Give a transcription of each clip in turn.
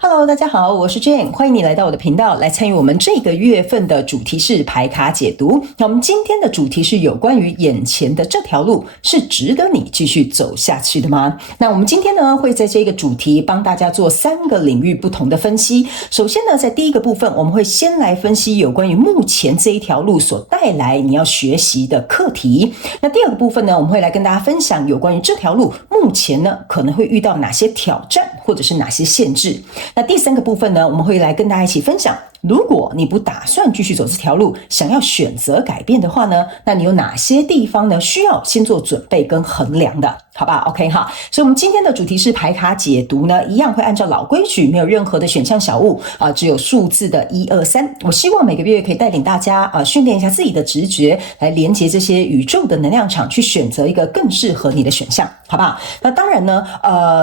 Hello， 大家好，我是 Jane， 欢迎你来到我的频道，来参与我们这个月份的主题是牌卡解读。那我们今天的主题是有关于眼前的这条路是值得你继续走下去的吗？那我们今天呢，会在这个主题帮大家做3个领域不同的分析。首先呢，在第一个部分，我们会先来分析有关于目前这一条路所带来你要学习的课题。那第二个部分呢，我们会来跟大家分享有关于这条路目前呢可能会遇到哪些挑战或者是哪些限制。那第3个部分呢，我们会来跟大家一起分享，如果你不打算继续走这条路，想要选择改变的话呢，那你有哪些地方呢需要先做准备跟衡量的，好吧 ？OK 哈，所以我们今天的主题是牌卡解读呢，一样会按照老规矩，没有任何的选项小物只有数字的1、2、3。我希望每个月可以带领大家训练一下自己的直觉，来连接这些宇宙的能量场，去选择一个更适合你的选项，好不好？那当然呢，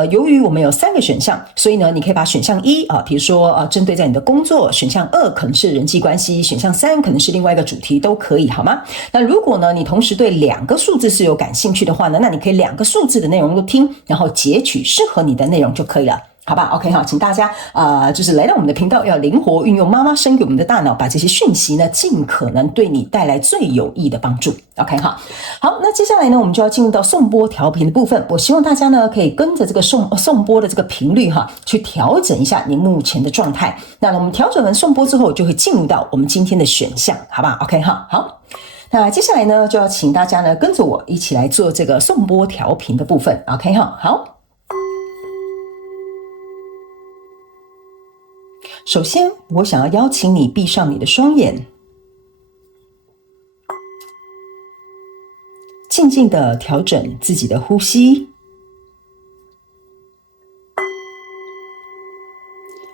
由于我们有3个选项，所以呢，你可以把选项1比如说针对在你的工作，选项2可能是人际关系，选项3可能是另外一个主题，都可以，好吗？那如果呢，你同时对2个数字是有感兴趣的话呢，那你可以2个数字的内容都听，然后截取适合你的内容就可以了。好吧 ，OK 哈，请大家就是来到我们的频道，要灵活运用妈妈生给我们的大脑，把这些讯息呢，尽可能对你带来最有益的帮助。OK 哈，好，那接下来呢，我们就要进入到颂钵调频的部分。我希望大家呢，可以跟着这个颂钵的这个频率哈，去调整一下你目前的状态。那我们调整完颂钵之后，就会进入到我们今天的选项，好吧 ？OK 哈，好。那接下来呢，就要请大家呢，跟着我一起来做这个颂钵调频的部分。OK 哈，好。首先，我想要邀请你闭上你的双眼，静静地调整自己的呼吸，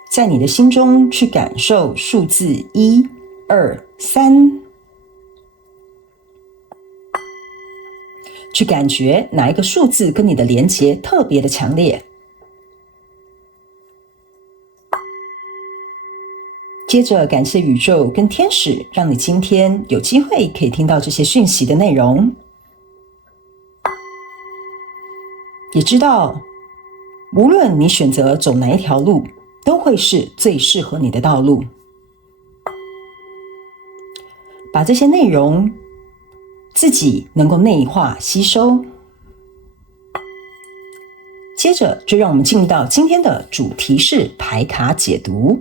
在你的心中去感受数字1、2、3，去感觉哪一个数字跟你的连结特别的强烈。接着感谢宇宙跟天使，让你今天有机会可以听到这些讯息的内容，也知道无论你选择走哪一条路，都会是最适合你的道路。把这些内容自己能够内化吸收，接着就让我们进入到今天的主题是牌卡解读。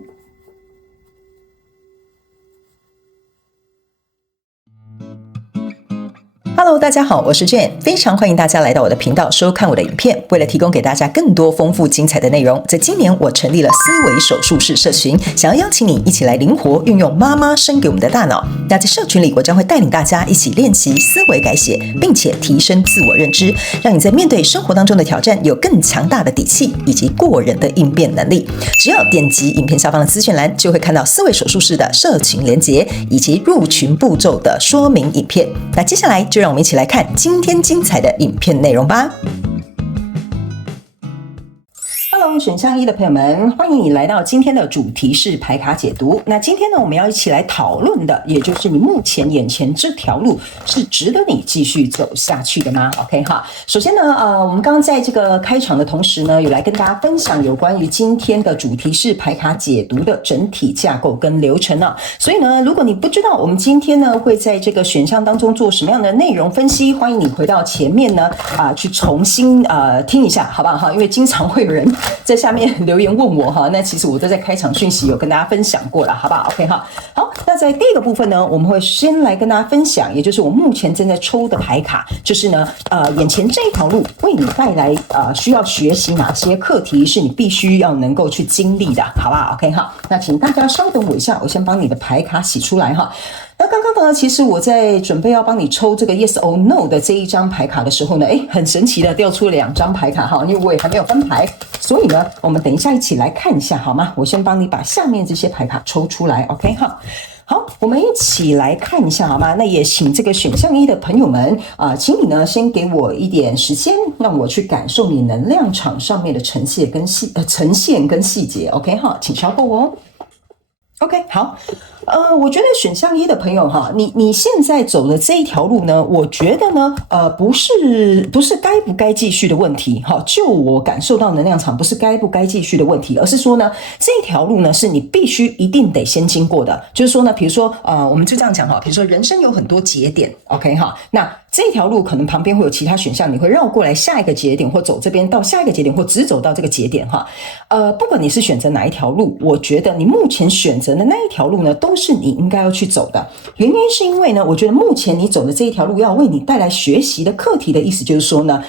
Hello， 大家好，我是 Jane， 非常欢迎大家来到我的频道收看我的影片。为了提供给大家更多丰富精彩的内容，在今年我成立了思维手术室社群，想要邀请你一起来灵活运用妈妈生给我们的大脑。那在社群里，我将会带领大家一起练习思维改写，并且提升自我认知，让你在面对生活当中的挑战有更强大的底气以及过人的应变能力。只要点击影片下方的资讯栏，就会看到思维手术室的社群连结以及入群步骤的说明影片。那接下来就让我们一起来看今天精彩的影片内容吧。Hello， 选项1的朋友们，欢迎你来到今天的主题是牌卡解读。那今天呢，我们要一起来讨论的，也就是你目前眼前这条路是值得你继续走下去的吗 ？OK 哈，首先呢，我们刚刚在这个开场的同时呢，有来跟大家分享有关于今天的主题是牌卡解读的整体架构跟流程啊。所以呢，如果你不知道我们今天呢会在这个选项当中做什么样的内容分析，欢迎你回到前面呢去重新听一下，好不好哈？因为经常会有人在下面留言问我哈，那其实我都在开场讯息有跟大家分享过了，好不好 ？OK 哈，好，那在第一个部分呢，我们会先来跟大家分享，也就是我目前正在抽的牌卡，就是呢，眼前这一条路为你带来需要学习哪些课题是你必须要能够去经历的，好不好 ？OK 哈，那请大家稍等我一下，我先帮你的牌卡洗出来哈。那刚刚呢，其实我在准备要帮你抽这个 Yes or No 的这一张牌卡的时候呢，很神奇的掉出了2张牌卡哈，因为我也还没有翻牌，所以呢，我们等一下一起来看一下好吗？我先帮你把下面这些牌卡抽出来 ，OK 哈。好，我们一起来看一下好吗？那也请这个选项1的朋友们请你呢先给我一点时间，让我去感受你能量场上面的呈现跟细节 ，OK 哈，请稍后哦。OK， 好，我觉得选项一的朋友哈，你现在走的这一条路呢，我觉得呢，不是该不该继续的问题哈，就我感受到能量场不是该不该继续的问题，而是说呢，这一条路呢是你必须一定得先经过的，就是说呢，比如说我们就这样讲哈，比如说人生有很多节点 ，OK 哈，那这条路可能旁边会有其他选项，你会绕过来下一个节点，或走这边到下一个节点，或只走到这个节点哈。不管你是选择哪一条路，我觉得你目前选择的那一条路呢，都是你应该要去走的。原因是因为呢，我觉得目前你走的这一条路要为你带来学习的课题的意思就是说呢，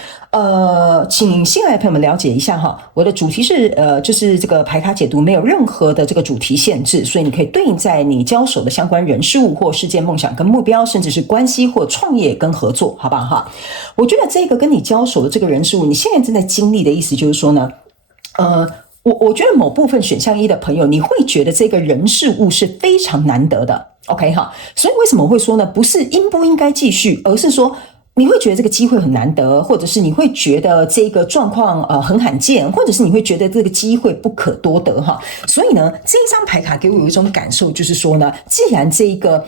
请新来的朋友们了解一下哈，我的主题是就是这个牌卡解读没有任何的这个主题限制，所以你可以对应在你交手的相关人事物或事件、梦想跟目标，甚至是关系或创业跟合作，好不好哈？我觉得这个跟你交手的这个人事物，你现在正在经历的意思就是说呢，我觉得某部分选项一的朋友，你会觉得这个人事物是非常难得的 ，OK 哈？所以为什么我会说呢？不是应不应该继续，而是说你会觉得这个机会很难得，或者是你会觉得这个状况很罕见，或者是你会觉得这个机会不可多得哈。所以呢，这一张牌卡给我有一种感受，就是说呢，既然这个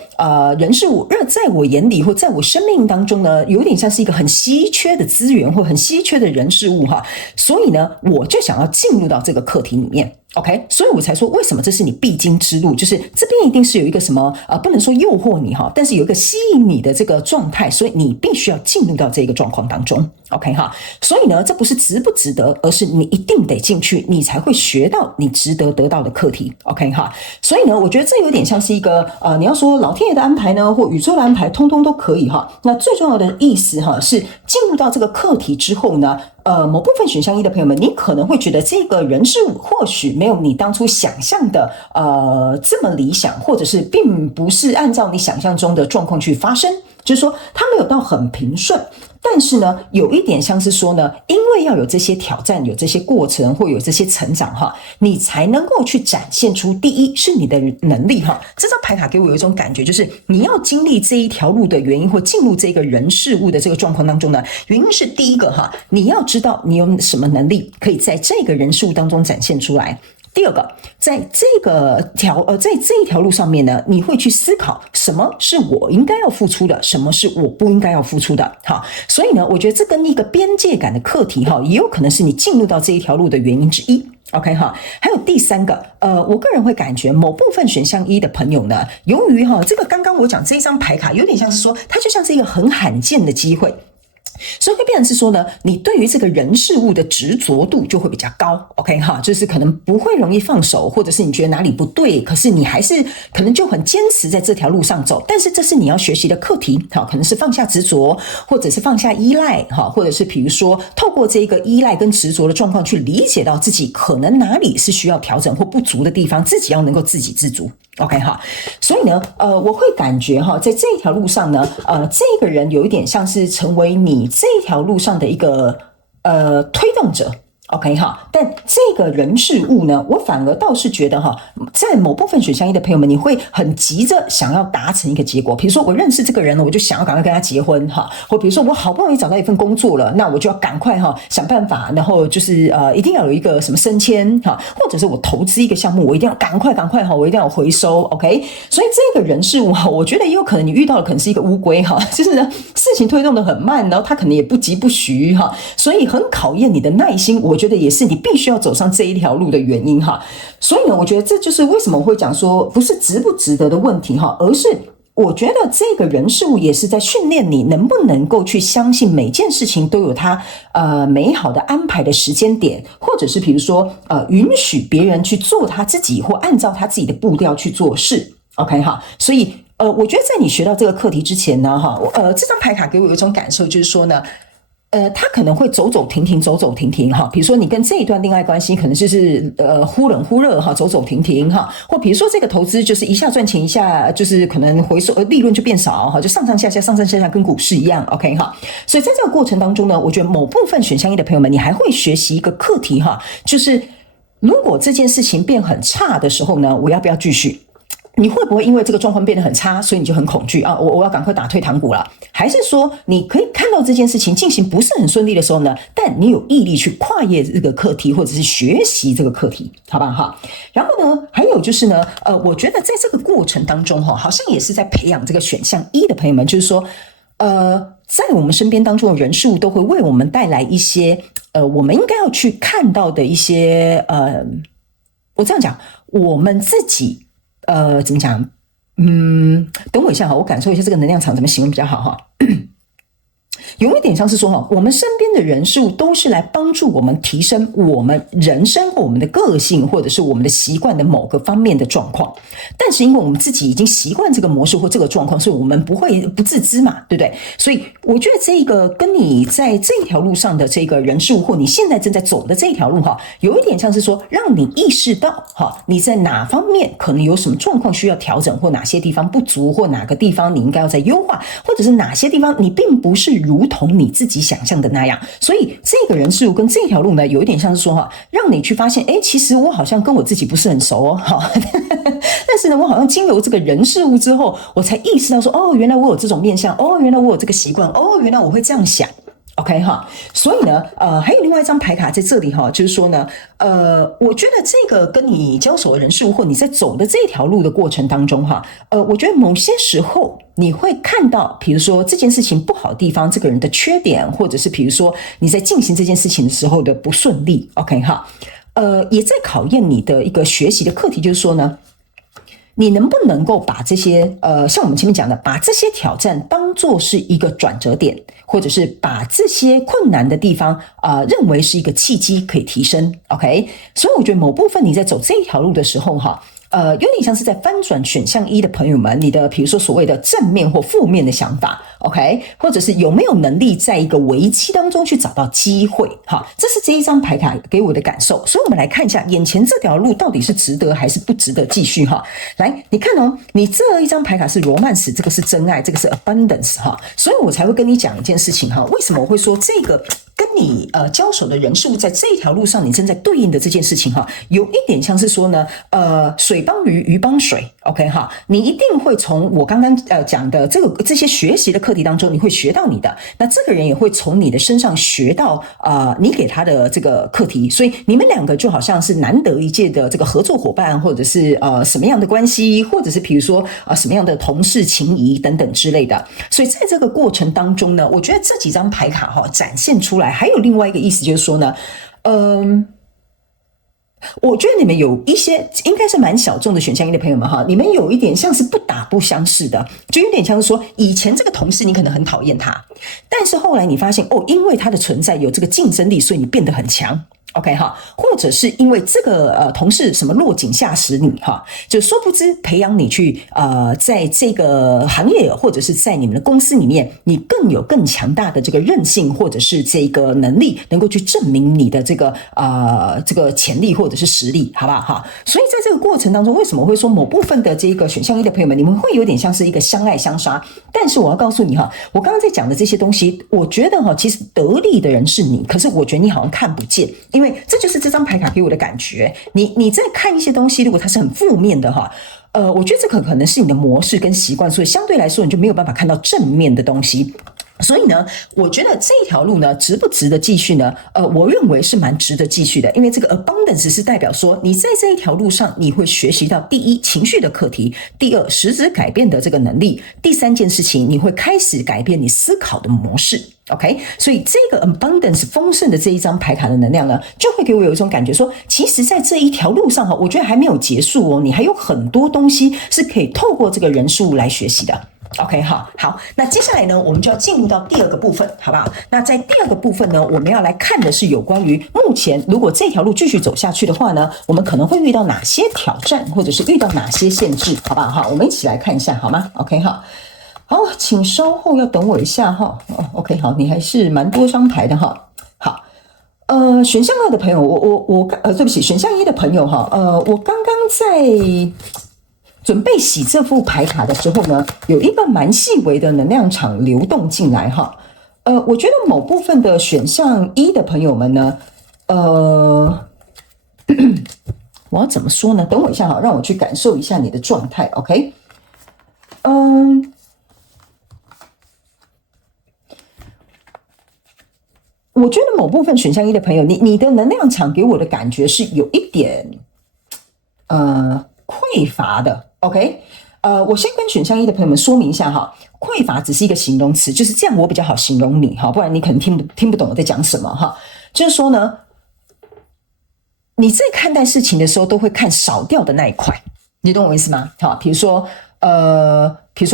人事物在我眼里或在我生命当中呢，有点像是一个很稀缺的资源或很稀缺的人事物哈，所以呢，我就想要进入到这个课题里面。OK， 所以我才说为什么这是你必经之路，就是这边一定是有一个什么不能说诱惑你哈，但是有一个吸引你的这个状态，所以你必须要进入到这个状况当中。OK 哈，所以呢，这不是值不值得，而是你一定得进去，你才会学到你值得得到的课题。OK 哈，所以呢，我觉得这有点像是一个你要说老天爷的安排呢，或宇宙的安排，通通都可以哈。那最重要的意思哈，是进入到这个课题之后呢，某部分选项一的朋友们，你可能会觉得这个人事物或许没有你当初想象的这么理想，或者是并不是按照你想象中的状况去发生，就是说它没有到很平顺。但是呢，有一点像是说呢，因为要有这些挑战，有这些过程，或有这些成长哈，你才能够去展现出第一是你的能力哈。这张牌卡给我有一种感觉，就是你要经历这一条路的原因，或进入这个人事物的这个状况当中呢，原因是第一个哈，你要知道你有什么能力可以在这个人事物当中展现出来。第二个，在这一条路上面呢，你会去思考什么是我应该要付出的，什么是我不应该要付出的。好，所以呢，我觉得这跟一个边界感的课题哈，也有可能是你进入到这一条路的原因之一。OK 哈，还有第三个，我个人会感觉某部分选项一的朋友呢，由于哈这个刚刚我讲这一张牌卡有点像是说，它就像是一个很罕见的机会。所以会变成是说呢，你对于这个人事物的执着度就会比较高 ，OK 哈，就是可能不会容易放手，或者是你觉得哪里不对，可是你还是可能就很坚持在这条路上走，但是这是你要学习的课题，好，可能是放下执着，或者是放下依赖，哈，或者是比如说透过这个依赖跟执着的状况去理解到自己可能哪里是需要调整或不足的地方，自己要能够自给自足。OK 哈，所以呢，我会感觉哈，在这一条路上呢，这个人有一点像是成为你这一条路上的一个推动者。OK 哈，但这个人事物呢，我反而倒是觉得哈，在某部分选项一的朋友们，你会很急着想要达成一个结果。比如说我认识这个人了，我就想要赶快跟他结婚哈，或比如说我好不容易找到一份工作了，那我就要赶快哈想办法，然后就是一定要有一个什么升迁哈，或者是我投资一个项目，我一定要赶快哈，我一定要有回收 OK。所以这个人事物哈，我觉得也有可能你遇到的可能是一个乌龟哈，就是呢事情推动的很慢，然后他可能也不急不徐哈，所以很考验你的耐心。我觉得也是你必须要走上这一条路的原因哈，所以呢，我觉得这就是为什么我会讲说不是值不值得的问题哈，而是我觉得这个人事物也是在训练你能不能够去相信每件事情都有它美好的安排的时间点，或者是比如说允许别人去做他自己或按照他自己的步调去做事 OK 哈，所以我觉得在你学到这个课题之前呢哈，这张牌卡给我有一种感受就是说呢。他可能会走走停停哈，比如说你跟这一段恋爱关系可能就是忽冷忽热哈，走走停停哈，或比如说这个投资就是一下赚钱一下就是可能回收利润就变少哈，就上上下下跟股市一样 OK 哈，所以在这个过程当中呢，我觉得某部分选项一的朋友们，你还会学习一个课题哈，就是如果这件事情变很差的时候呢，我要不要继续？你会不会因为这个状况变得很差，所以你就很恐惧啊？我要赶快打退堂鼓了？还是说你可以看到这件事情进行不是很顺利的时候呢，但你有毅力去跨越这个课题，或者是学习这个课题，好吧哈？然后呢，还有就是呢，我觉得在这个过程当中哈，好像也是在培养这个选项一的朋友们，就是说，在我们身边当中的人事物都会为我们带来一些我们应该要去看到的一些我这样讲，我们自己。怎么讲？等我一下哈，我感受一下这个能量场怎么形容比较好哈。有一点像是说哈，我们身边的人事物都是来帮助我们提升我们人生或我们的个性，或者是我们的习惯的某个方面的状况。但是因为我们自己已经习惯这个模式或这个状况，所以我们不会不自知嘛，对不对？所以我觉得这个跟你在这条路上的这个人事物，或你现在正在走的这条路哈，有一点像是说，让你意识到哈，你在哪方面可能有什么状况需要调整，或哪些地方不足，或哪个地方你应该要再优化，或者是哪些地方你并不是如同你自己想象的那样。所以这个人事物跟这条路呢，有一点像是说哈，让你去发现，其实我好像跟我自己不是很熟哦，哈。但是呢，我好像经由这个人事物之后，我才意识到说，哦，原来我有这种面向，哦，原来我有这个习惯，哦，原来我会这样想。OK 哈，所以呢，还有另外一张牌卡在这里哈，就是说呢，我觉得这个跟你交手的人事物，或你在走的这条路的过程当中哈，我觉得某些时候你会看到，比如说这件事情不好的地方，这个人的缺点，或者是比如说你在进行这件事情的时候的不顺利。OK 哈，也在考验你的一个学习的课题，就是说呢，你能不能够把这些像我们前面讲的，把这些挑战当作是一个转折点，或者是把这些困难的地方认为是一个契机，可以提升。OK， 所以我觉得某部分你在走这一条路的时候哈，有点像是在翻转选项一的朋友们，你的比如说所谓的正面或负面的想法 ，OK， 或者是有没有能力在一个危机当中去找到机会，哈，这是这一张牌卡给我的感受。所以我们来看一下眼前这条路到底是值得还是不值得继续哈。来，你看哦，你这一张牌卡是 romance， 这个是真爱，这个是 abundance 哈，所以我才会跟你讲一件事情哈，为什么我会说这个跟你交手的人事物在这一条路上你正在对应的这件事情哈，有一点像是说呢，水帮鱼，鱼帮水 ，OK 哈，你一定会从我刚刚讲的这些学习的课题当中，你会学到你的，那这个人也会从你的身上学到你给他的这个课题，所以你们两个就好像是难得一见的这个合作伙伴，或者是什么样的关系，或者是比如说什么样的同事情谊等等之类的。所以在这个过程当中呢，我觉得这几张牌卡哈展现出来，还有另外一个意思就是说呢，我觉得你们有一些应该是蛮小众的选项一的朋友们哈，你们有一点像是不打不相识的，就有点像是说以前这个同事你可能很讨厌他，但是后来你发现因为他的存在有这个竞争力，所以你变得很强。OK 哈，或者是因为这个同事什么落井下石你哈，就殊不知培养你去在这个行业或者是在你们的公司里面，你更强大的这个韧性或者是这个能力，能够去证明你的这个潜力或者是实力，好不好哈？所以在这个过程当中，为什么会说某部分的这个选项一的朋友们，你们会有点像是一个相爱相杀？但是我要告诉你哈，我刚刚在讲的这些东西，我觉得哈，其实得利的人是你，可是我觉得你好像看不见，因为这就是这张牌卡给我的感觉。你在看一些东西，如果它是很负面的哈，我觉得这可能是你的模式跟习惯，所以相对来说你就没有办法看到正面的东西。所以呢，我觉得这条路呢，值不值得继续呢？我认为是蛮值得继续的，因为这个 abundance 是代表说，你在这一条路上，你会学习到第一情绪的课题，第二实质改变的这个能力，第三件事情，你会开始改变你思考的模式。OK， 所以这个 abundance 丰盛的这一张牌卡的能量呢，就会给我有一种感觉说，其实在这一条路上哈，我觉得还没有结束哦，你还有很多东西是可以透过这个人事物来学习的。OK 好，那接下来呢，我们就要进入到第二个部分，好不好？那在第二个部分呢，我们要来看的是有关于目前如果这条路继续走下去的话呢，我们可能会遇到哪些挑战，或者是遇到哪些限制，好不好？好，我们一起来看一下，好吗 ？OK 好。好，请稍后要等我一下哈。OK， 好，你还是蛮多张牌的哈。好，选项二的朋友，对不起，选项一的朋友哈，我刚刚在准备洗这副牌卡的时候呢，有一个蛮细微的能量场流动进来哈。我觉得某部分的选项一的朋友们呢，我要怎么说呢？等我一下哈，让我去感受一下你的状态 ，OK？ 我觉得某部分选项一的朋友，你的能量场给我的感觉是有一点匮乏的 ，OK？ 我先跟选项一的朋友们说明一下哈，匮乏只是一个形容词，就是这样我比较好形容你哈，不然你可能听不懂我在讲什么哈。就是说呢，你在看待事情的时候都会看少掉的那一块，你懂我意思吗？好，比如说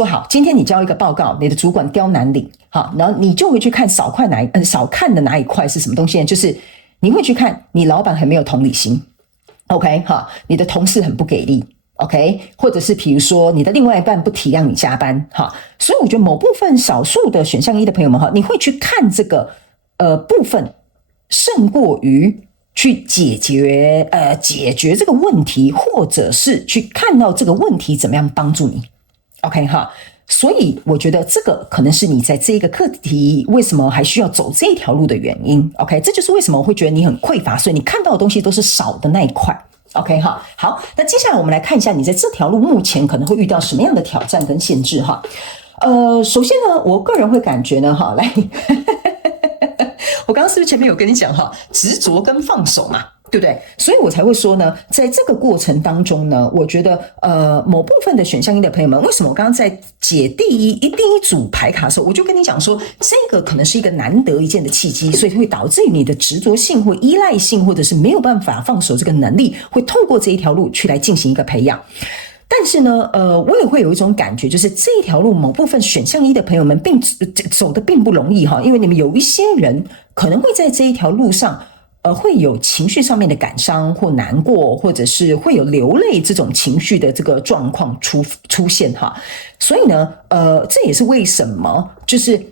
好，今天你交一个报告，你的主管刁难你，好，然后你就会去看少看的哪一块是什么东西呢？就是你会去看你老板很没有同理心 ，OK 哈，你的同事很不给力 ，OK， 或者是比如说你的另外一半不体谅你加班，哈，所以我觉得某部分少数的选项一的朋友们哈，你会去看这个部分，胜过于去解决这个问题，或者是去看到这个问题怎么样帮助你 ，OK 哈。所以我觉得这个可能是你在这个课题为什么还需要走这条路的原因 ，OK？ 这就是为什么我会觉得你很匮乏，所以你看到的东西都是少的那一块 ，OK 哈。好，那接下来我们来看一下你在这条路目前可能会遇到什么样的挑战跟限制哈。首先呢，我个人会感觉呢，哈，来。我刚刚是不是前面有跟你讲哈，执着跟放手嘛，对不对？所以我才会说呢，在这个过程当中呢，我觉得某部分的选项一的朋友们，为什么我刚刚在解第一组牌卡的时候，我就跟你讲说，这个可能是一个难得一见的契机，所以会导致于你的执着性或依赖性，或者是没有办法放手这个能力，会透过这一条路去来进行一个培养。但是呢，我也会有一种感觉，就是这一条路某部分选项一的朋友们走的并不容易哈，因为你们有一些人可能会在这一条路上，会有情绪上面的感伤或难过，或者是会有流泪这种情绪的这个状况出现哈。所以呢，这也是为什么就是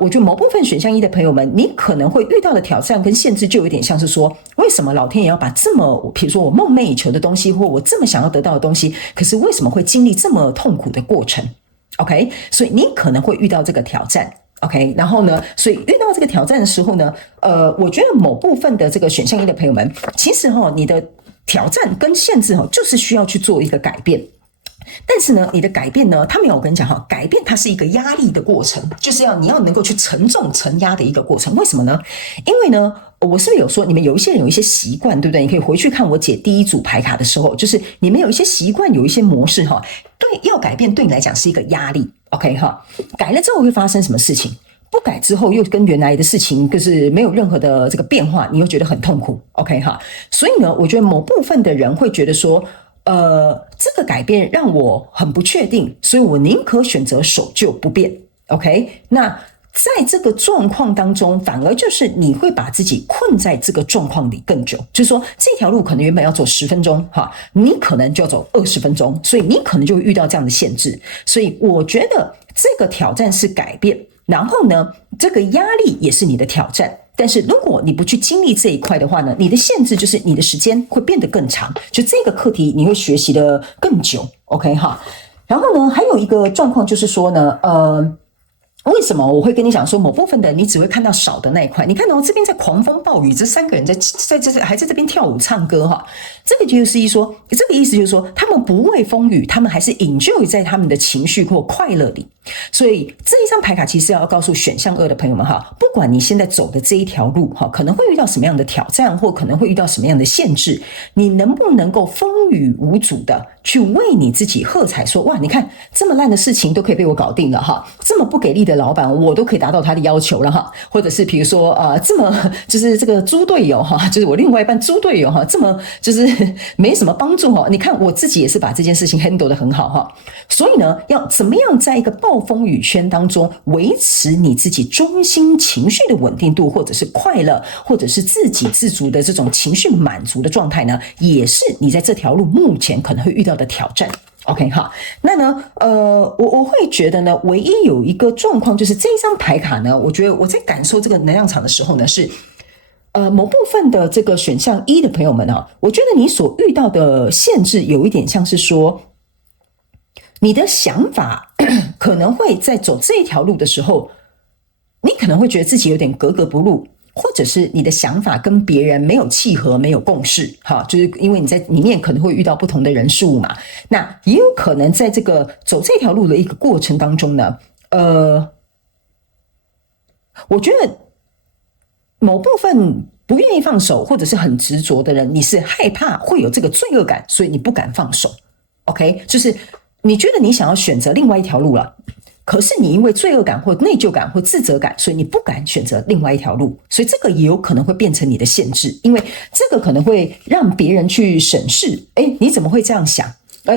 我觉得某部分选项一的朋友们，你可能会遇到的挑战跟限制，就有点像是说，为什么老天爷要把这么，比如说我梦寐以求的东西，或我这么想要得到的东西，可是为什么会经历这么痛苦的过程 ？OK， 所以你可能会遇到这个挑战。OK， 然后呢，所以遇到这个挑战的时候呢，我觉得某部分的这个选项一的朋友们，其实你的挑战跟限制就是需要去做一个改变。但是呢，你的改变呢，他没有，我跟你讲哈，改变它是一个压力的过程，就是你要能够去承重承压的一个过程。为什么呢？因为呢，我是不是有说你们有一些人有一些习惯，对不对？你可以回去看我解第一组牌卡的时候，就是你们有一些习惯，有一些模式哈，对，要改变对你来讲是一个压力 ，OK 哈？改了之后会发生什么事情？不改之后又跟原来的事情就是没有任何的这个变化，你又觉得很痛苦 ，OK 哈？所以呢，我觉得某部分的人会觉得说，这个改变让我很不确定，所以我宁可选择守旧不变 ，OK？ 那在这个状况当中，反而就是你会把自己困在这个状况里更久，就是说这条路可能原本要走10分钟哈，你可能就要走20分钟，所以你可能就会遇到这样的限制。所以我觉得这个挑战是改变，然后呢，这个压力也是你的挑战。但是如果你不去经历这一块的话呢，你的限制就是你的时间会变得更长，就这个课题你会学习的更久 ，OK 哈。然后呢，还有一个状况就是说呢，为什么我会跟你讲说某部分的你只会看到少的那一块？你看到这边在狂风暴雨，这3个人还在这边跳舞唱歌哈，这个就是说，这个意思就是说，他们不畏风雨，他们还是 enjoy 在他们的情绪或快乐里。所以这一张牌卡其实要告诉选项2的朋友们哈，不管你现在走的这一条路哈，可能会遇到什么样的挑战，或可能会遇到什么样的限制，你能不能够风雨无阻的去为你自己喝彩说，哇，你看这么烂的事情都可以被我搞定了哈，这么不给力的老板我都可以达到他的要求了哈，或者是比如说这么就是这个猪队友哈，就是我另外一半猪队友哈，这么就是没什么帮助哈，你看我自己也是把这件事情 handle 得很好哈，所以呢，要怎么样在一个暴风雨圈当中维持你自己中心情绪的稳定度，或者是快乐，或者是自给自足的这种情绪满足的状态呢，也是你在这条路目前可能会遇到的挑战。OK 哈，那呢，我会觉得呢，唯一有一个状况就是这一张牌卡呢，我觉得我在感受这个能量场的时候呢，是某部分的这个选项1的朋友们啊，我觉得你所遇到的限制有一点像是说，你的想法可能会在走这一条路的时候，你可能会觉得自己有点格格不入，或者是你的想法跟别人没有契合，没有共识，哈，就是因为你在里面可能会遇到不同的人事物嘛，那也有可能在这个走这条路的一个过程当中呢，我觉得某部分不愿意放手或者是很执着的人，你是害怕会有这个罪恶感，所以你不敢放手。OK， 就是你觉得你想要选择另外一条路了，可是你因为罪恶感或内疚感或自责感，所以你不敢选择另外一条路，所以这个也有可能会变成你的限制，因为这个可能会让别人去审视，你怎么会这样想？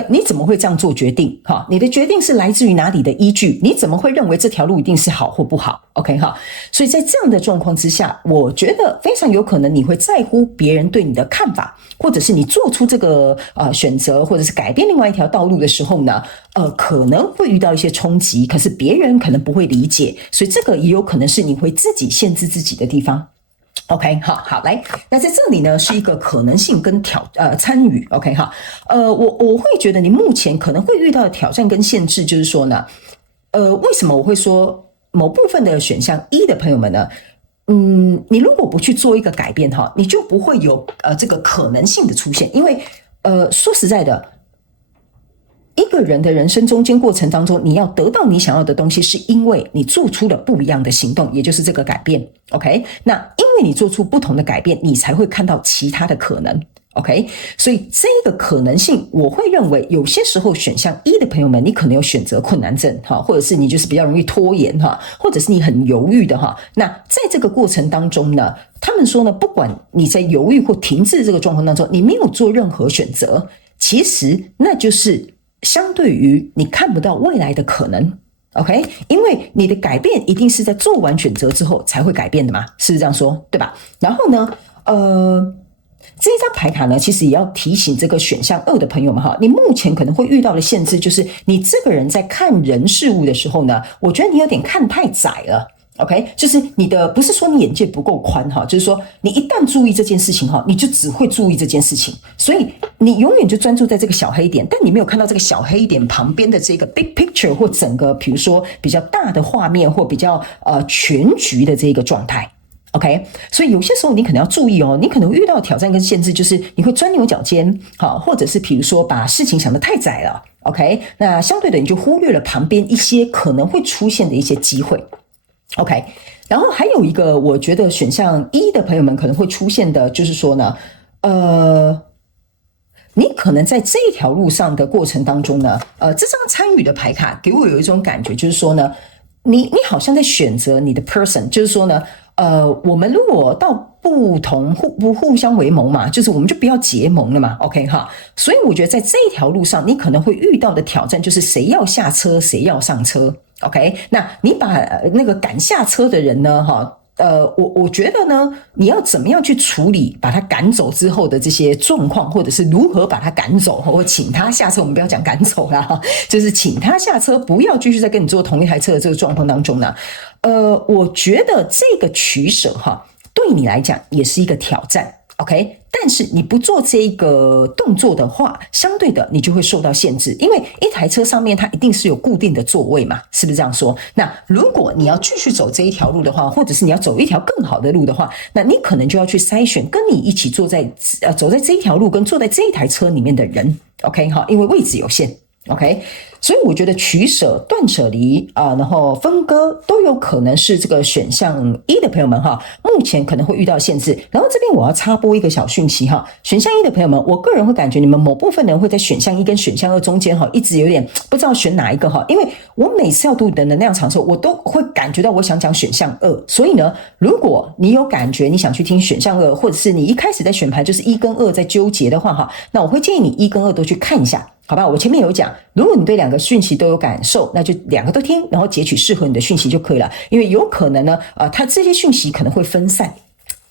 你怎么会这样做决定？你的决定是来自于哪里的依据？你怎么会认为这条路一定是好或不好 ？OK 哈，所以在这样的状况之下，我觉得非常有可能你会在乎别人对你的看法，或者是你做出这个选择，或者是改变另外一条道路的时候呢，可能会遇到一些冲击，可是别人可能不会理解，所以这个也有可能是你会自己限制自己的地方。OK， 好，来，那在这里呢是一个可能性跟参与 ，OK 哈，我会觉得你目前可能会遇到的挑战跟限制，就是说呢，为什么我会说某部分的选项一的朋友们呢？你如果不去做一个改变哈，你就不会有这个可能性的出现，因为说实在的。一个人的人生中间过程当中，你要得到你想要的东西，是因为你做出了不一样的行动，也就是这个改变 OK， 那因为你做出不同的改变，你才会看到其他的可能 OK， 所以这个可能性我会认为有些时候选项一的朋友们，你可能有选择困难症，或者是你就是比较容易拖延，或者是你很犹豫的，那在这个过程当中呢，他们说呢，不管你在犹豫或停滞这个状况当中，你没有做任何选择，其实那就是相对于你看不到未来的可能 OK， 因为你的改变一定是在做完选择之后才会改变的嘛，是不是这样说，对吧？然后呢这一张牌卡呢，其实也要提醒这个选项二的朋友们哈，你目前可能会遇到的限制就是你这个人在看人事物的时候呢，我觉得你有点看太窄了。OK， 就是你的不是说你眼界不够宽哈，就是说你一旦注意这件事情哈，你就只会注意这件事情，所以你永远就专注在这个小黑点，但你没有看到这个小黑点旁边的这个 big picture 或整个比如说比较大的画面或比较全局的这个状态。OK， 所以有些时候你可能要注意哦，你可能遇到的挑战跟限制就是你会钻牛角尖，好，或者是比如说把事情想得太窄了 ，OK， 那相对的你就忽略了旁边一些可能会出现的一些机会。OK， 然后还有一个我觉得选项一的朋友们可能会出现的就是说呢，你可能在这一条路上的过程当中呢，这张参与的牌卡给我有一种感觉，就是说呢，你好像在选择你的 person， 就是说呢，我们如果到不同不互相为盟嘛，就是我们就不要结盟了嘛 ，OK 哈。所以我觉得在这一条路上，你可能会遇到的挑战就是谁要下车，谁要上车 ，OK。那你把那个赶下车的人呢，哈。我觉得呢，你要怎么样去处理把他赶走之后的这些状况，或者是如何把他赶走，或请他下车，我们不要讲赶走啦，就是请他下车，不要继续再跟你坐同一台车的这个状况当中呢，我觉得这个取舍哈，对你来讲也是一个挑战。OK， 但是你不做这个动作的话，相对的你就会受到限制，因为一台车上面它一定是有固定的座位嘛，是不是这样说？那如果你要继续走这一条路的话，或者是你要走一条更好的路的话，那你可能就要去筛选跟你一起走在这一条路跟坐在这一台车里面的人 ，OK 哈，因为位置有限。OK， 所以我觉得取舍、断舍离然后分割都有可能是这个选项一的朋友们哈，目前可能会遇到限制。然后这边我要插播一个小讯息哈，选项一的朋友们，我个人会感觉你们某部分人会在选项一跟选项二中间哈，一直有点不知道选哪一个哈，因为我每次要读你的能量场的时候，我都会感觉到我想讲选项二，所以呢，如果你有感觉你想去听选项二，或者是你一开始在选牌就是一跟二在纠结的话哈，那我会建议你一跟二都去看一下。好吧，我前面有讲，如果你对两个讯息都有感受，那就两个都听，然后截取适合你的讯息就可以了。因为有可能呢，它这些讯息可能会分散，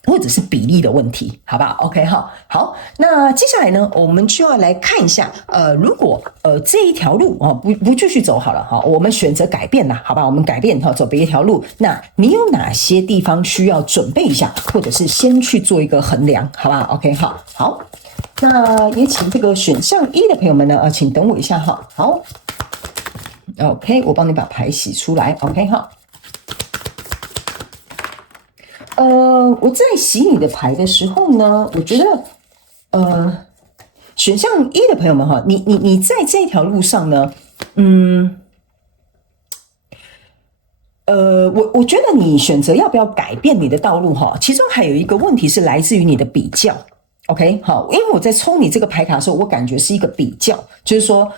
或者是比例的问题，好吧 ？OK 哈，好，那接下来呢，我们就要来看一下，如果这一条路不继续走好了哈，我们选择改变啦，好吧？我们改变哈，走别一条路，那你有哪些地方需要准备一下，或者是先去做一个衡量，好吧 ？OK 哈，好。那也请这个选项一的朋友们呢，请等我一下哈。好 ，OK， 我帮你把牌洗出来 ，OK 哈。我在洗你的牌的时候呢，我觉得选项一的朋友们哈，你在这条路上呢，我觉得你选择要不要改变你的道路哈，其中还有一个问题是来自于你的比较。OK， 好，因为我在抽你这个牌卡的时候，我感觉是一个比较，就是说，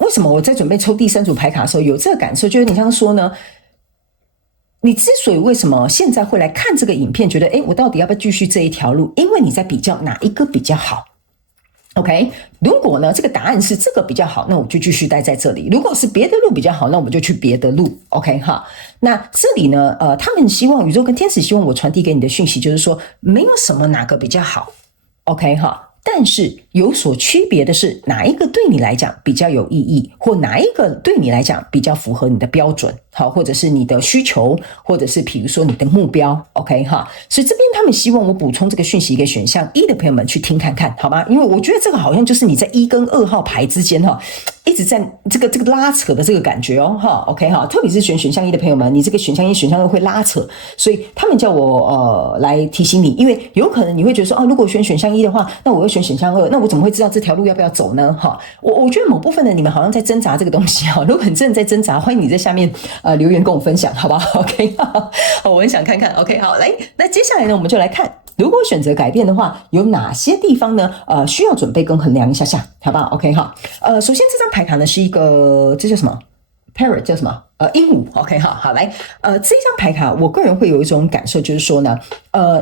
为什么我在准备抽第三组牌卡的时候有这个感受，就是你像说呢，你之所以为什么现在会来看这个影片，觉得我到底要不要继续这一条路？因为你在比较哪一个比较好。OK， 如果呢这个答案是这个比较好，那我就继续待在这里；如果是别的路比较好，那我们就去别的路。OK 哈，那这里呢，他们希望宇宙跟天使希望我传递给你的讯息就是说，没有什么哪个比较好。OK 哈。但是有所区别的是，哪一个对你来讲比较有意义，或哪一个对你来讲比较符合你的标准，好，或者是你的需求，或者是比如说你的目标 ，OK 哈。所以这边他们希望我补充这个讯息给选项一的朋友们去听看看，好吗？因为我觉得这个好像就是你在1跟2号牌之间哈，一直在这个拉扯的这个感觉哦，哈 ，OK 哈。特别是选项一的朋友们，你这个选项一、选项2会拉扯，所以他们叫我来提醒你，因为有可能你会觉得说，如果选项一的话，那我又选项2，那我怎么会知道这条路要不要走呢？哈，我觉得某部分的你们好像在挣扎这个东西哈。如果你真的在挣扎，欢迎你在下面留言跟我分享，好不好 ？OK， 好，我很想看看。OK， 好，来，那接下来呢，我们就来看，如果选择改变的话，有哪些地方呢？需要准备跟衡量一下下，好不好 ？OK， 哈，首先这张牌卡呢是一个，这叫什么 ？Parrot 叫什么？鹦鹉 ，OK 哈，好来，这张牌卡，我个人会有一种感受，就是说呢，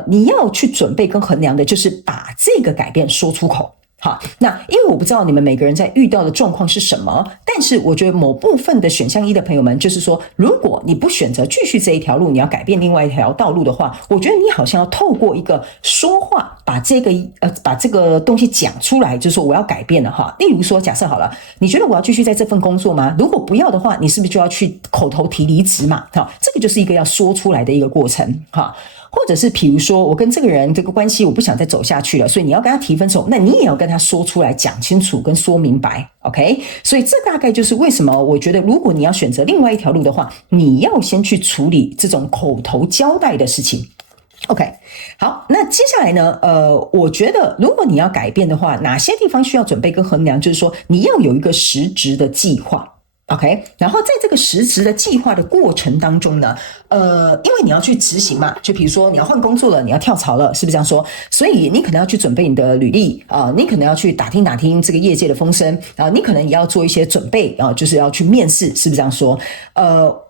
你要去准备跟衡量的，就是把这个改变说出口。好，那因为我不知道你们每个人在遇到的状况是什么，但是我觉得某部分的选项一的朋友们，就是说，如果你不选择继续这一条路，你要改变另外一条道路的话，我觉得你好像要透过一个说话，把这个东西讲出来，就是说我要改变了哈。例如说，假设好了，你觉得我要继续在这份工作吗？如果不要的话，你是不是就要去口头提离职嘛？好，这个就是一个要说出来的一个过程哈。或者是比如说我跟这个人这个关系我不想再走下去了，所以你要跟他提分手，那你也要跟他说出来，讲清楚跟说明白 OK， 所以这大概就是为什么我觉得如果你要选择另外一条路的话，你要先去处理这种口头交代的事情。OK， 好，那接下来呢我觉得如果你要改变的话，哪些地方需要准备跟衡量，就是说你要有一个实质的计划。OK， 然后在这个实质的计划的过程当中呢，因为你要去执行嘛，就比如说你要换工作了，你要跳槽了，是不是这样说？所以你可能要去准备你的履历你可能要去打听打听这个业界的风声你可能也要做一些准备就是要去面试，是不是这样说？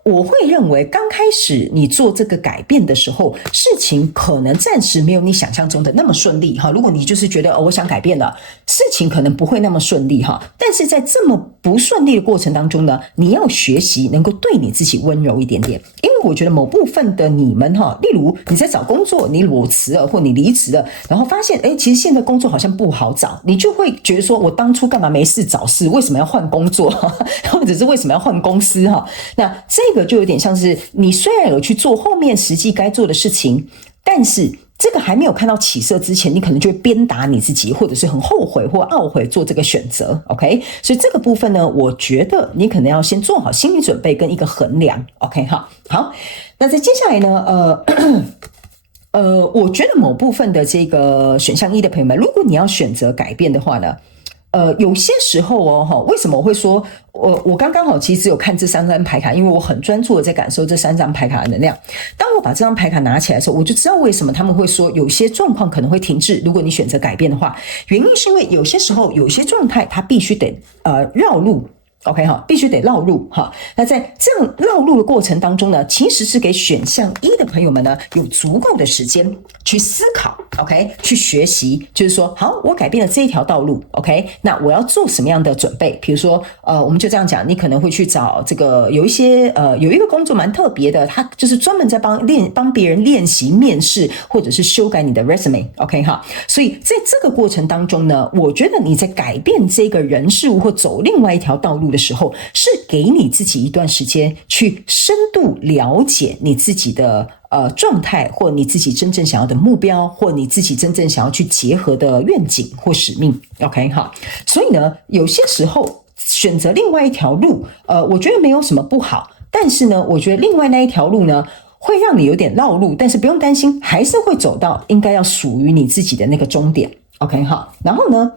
我会认为刚开始你做这个改变的时候，事情可能暂时没有你想象中的那么顺利哈。如果你就是觉得我想改变了，事情可能不会那么顺利哈。但是在这么不顺利的过程当中呢，你要学习能够对你自己温柔一点点，因为我觉得某部分的你们例如你在找工作，你裸辞了或你离职了，然后发现其实现在工作好像不好找，你就会觉得说我当初干嘛没事找事，为什么要换工作或者是为什么要换公司那这个就有点像是你虽然有去做后面实际该做的事情，但是这个还没有看到起色之前，你可能就会鞭打你自己，或者是很后悔或懊悔做这个选择 OK， 所以这个部分呢，我觉得你可能要先做好心理准备跟一个衡量 OK 好，那在接下来呢我觉得某部分的这个选项一的朋友们，如果你要选择改变的话呢，有些时候为什么我会说我刚刚好其实只有看这3张牌卡，因为我很专注的在感受这3张牌卡的能量。当我把这张牌卡拿起来的时候，我就知道为什么他们会说有些状况可能会停滞，如果你选择改变的话，原因是因为有些时候有些状态它必须得绕路OK 必须得绕路那在这样绕路的过程当中呢，其实是给选项一的朋友们呢有足够的时间去思考 OK， 去学习，就是说好，我改变了这一条道路 OK， 那我要做什么样的准备？比如说我们就这样讲，你可能会去找这个有一个工作蛮特别的，他就是专门在帮别人练习面试或者是修改你的 resume OK 所以在这个过程当中呢，我觉得你在改变这个人事物或走另外一条道路的时候，是给你自己一段时间去深度了解你自己的状态，或你自己真正想要的目标，或你自己真正想要去结合的愿景或使命 OK 所以呢，有些时候选择另外一条路我觉得没有什么不好，但是呢，我觉得另外那一条路呢会让你有点绕路，但是不用担心，还是会走到应该要属于你自己的那个终点。OK 哈，然后呢，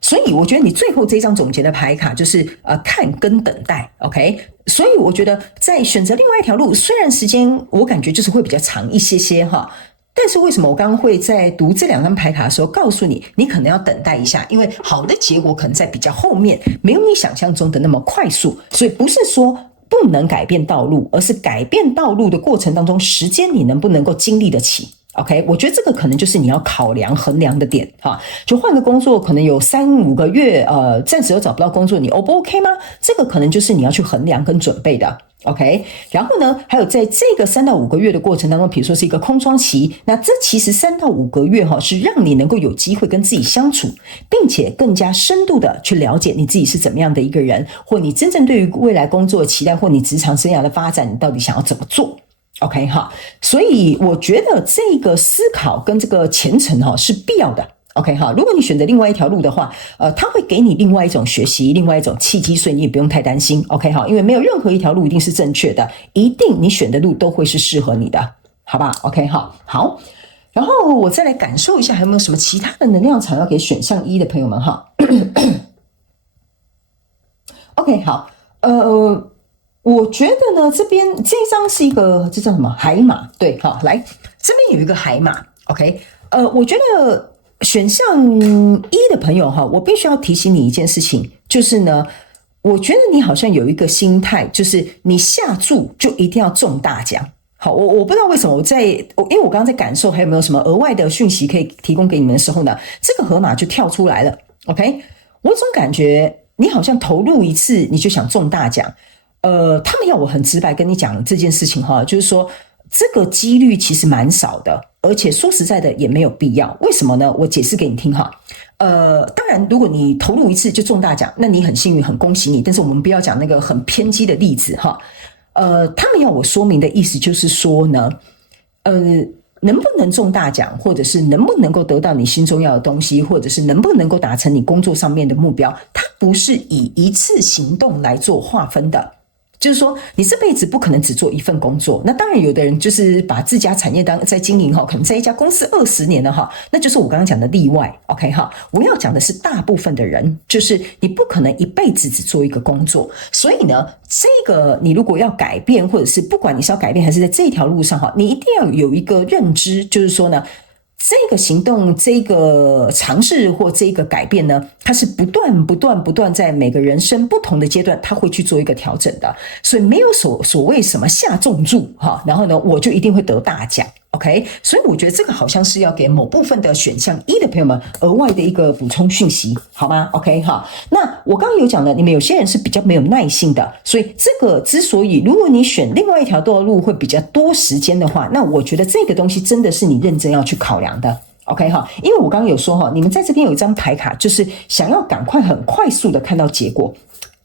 所以我觉得你最后这张总结的牌卡就是看跟等待 ，OK。所以我觉得在选择另外一条路，虽然时间我感觉就是会比较长一些些哈，但是为什么我刚刚会在读这2张牌卡的时候告诉你，你可能要等待一下，因为好的结果可能在比较后面，没有你想象中的那么快速。所以不是说不能改变道路，而是改变道路的过程当中，时间你能不能够经历得起。OK， 我觉得这个可能就是你要考量衡量的点哈。就换个工作，可能有3-5个月，暂时又找不到工作，你 O 不 OK 吗？这个可能就是你要去衡量跟准备的。OK， 然后呢，还有在这个3到5个月的过程当中，比如说是一个空窗期，那这其实3到5个月是让你能够有机会跟自己相处，并且更加深度的去了解你自己是怎么样的一个人，或你真正对于未来工作的期待，或你职场生涯的发展，你到底想要怎么做。OK 哈，所以我觉得这个思考跟这个前程是必要的。OK 哈，如果你选择另外一条路的话，它会给你另外一种学习，另外一种契机，所以你也不用太担心。OK 哈，因为没有任何一条路一定是正确的，一定你选的路都会是适合你的，好吧 ？OK 哈，好，然后我再来感受一下，还有没有什么其他的能量场要给选项1的朋友们哈。OK 好，我觉得呢，这边这一张是一个，这叫什么海马？对，好，来这边有一个海马 ，OK，我觉得选项1的朋友哈，我必须要提醒你一件事情，就是呢，我觉得你好像有一个心态，就是你下注就一定要中大奖。好，我不知道为什么因为我刚刚在感受还有没有什么额外的讯息可以提供给你们的时候呢，这个河马就跳出来了 ，OK， 我总感觉你好像投入一次你就想中大奖。他们要我很直白跟你讲这件事情哈，就是说这个几率其实蛮少的，而且说实在的也没有必要。为什么呢？我解释给你听哈。当然，如果你投入一次就中大奖，那你很幸运，很恭喜你。但是我们不要讲那个很偏激的例子哈。他们要我说明的意思就是说呢，能不能中大奖，或者是能不能够得到你心中要的东西，或者是能不能够达成你工作上面的目标，它不是以一次行动来做划分的。就是说你这辈子不可能只做一份工作，那当然有的人就是把自家产业在经营可能在一家公司20年了那就是我刚刚讲的例外 OK 我要讲的是大部分的人，就是你不可能一辈子只做一个工作，所以呢这个你如果要改变，或者是不管你是要改变还是在这条路上你一定要有一个认知，就是说呢这个行动，这个尝试或这个改变呢，它是不断在每个人生不同的阶段，它会去做一个调整的。所以没有所谓什么下重注然后呢，我就一定会得大奖。OK， 所以我觉得这个好像是要给某部分的选项1的朋友们额外的一个补充讯息，好吗 ？OK 那我刚刚有讲了，你们有些人是比较没有耐性的，所以这个之所以如果你选另外一条道路会比较多时间的话，那我觉得这个东西真的是你认真要去考量的。OK 因为我刚刚有说你们在这边有一张牌卡，就是想要赶快很快速的看到结果，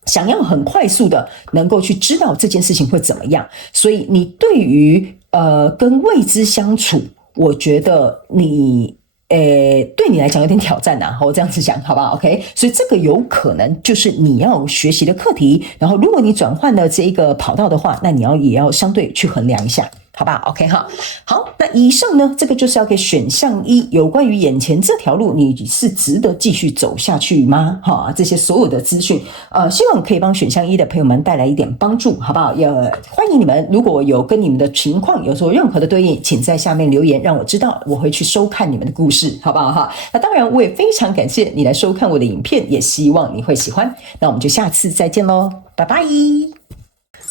想要很快速的能够去知道这件事情会怎么样，所以你对于跟未知相处，我觉得你对你来讲有点挑战我这样子讲好不好 OK， 所以这个有可能就是你要学习的课题，然后如果你转换了这个跑道的话，那你也要相对去衡量一下，好吧 OK 好，那以上呢这个就是要给选项1有关于眼前这条路你是值得继续走下去吗这些所有的资讯希望可以帮选项1的朋友们带来一点帮助，好不好？也欢迎你们如果有跟你们的情况有做任何的对应，请在下面留言让我知道，我会去收看你们的故事，好不好那当然我也非常感谢你来收看我的影片，也希望你会喜欢，那我们就下次再见咯，拜拜。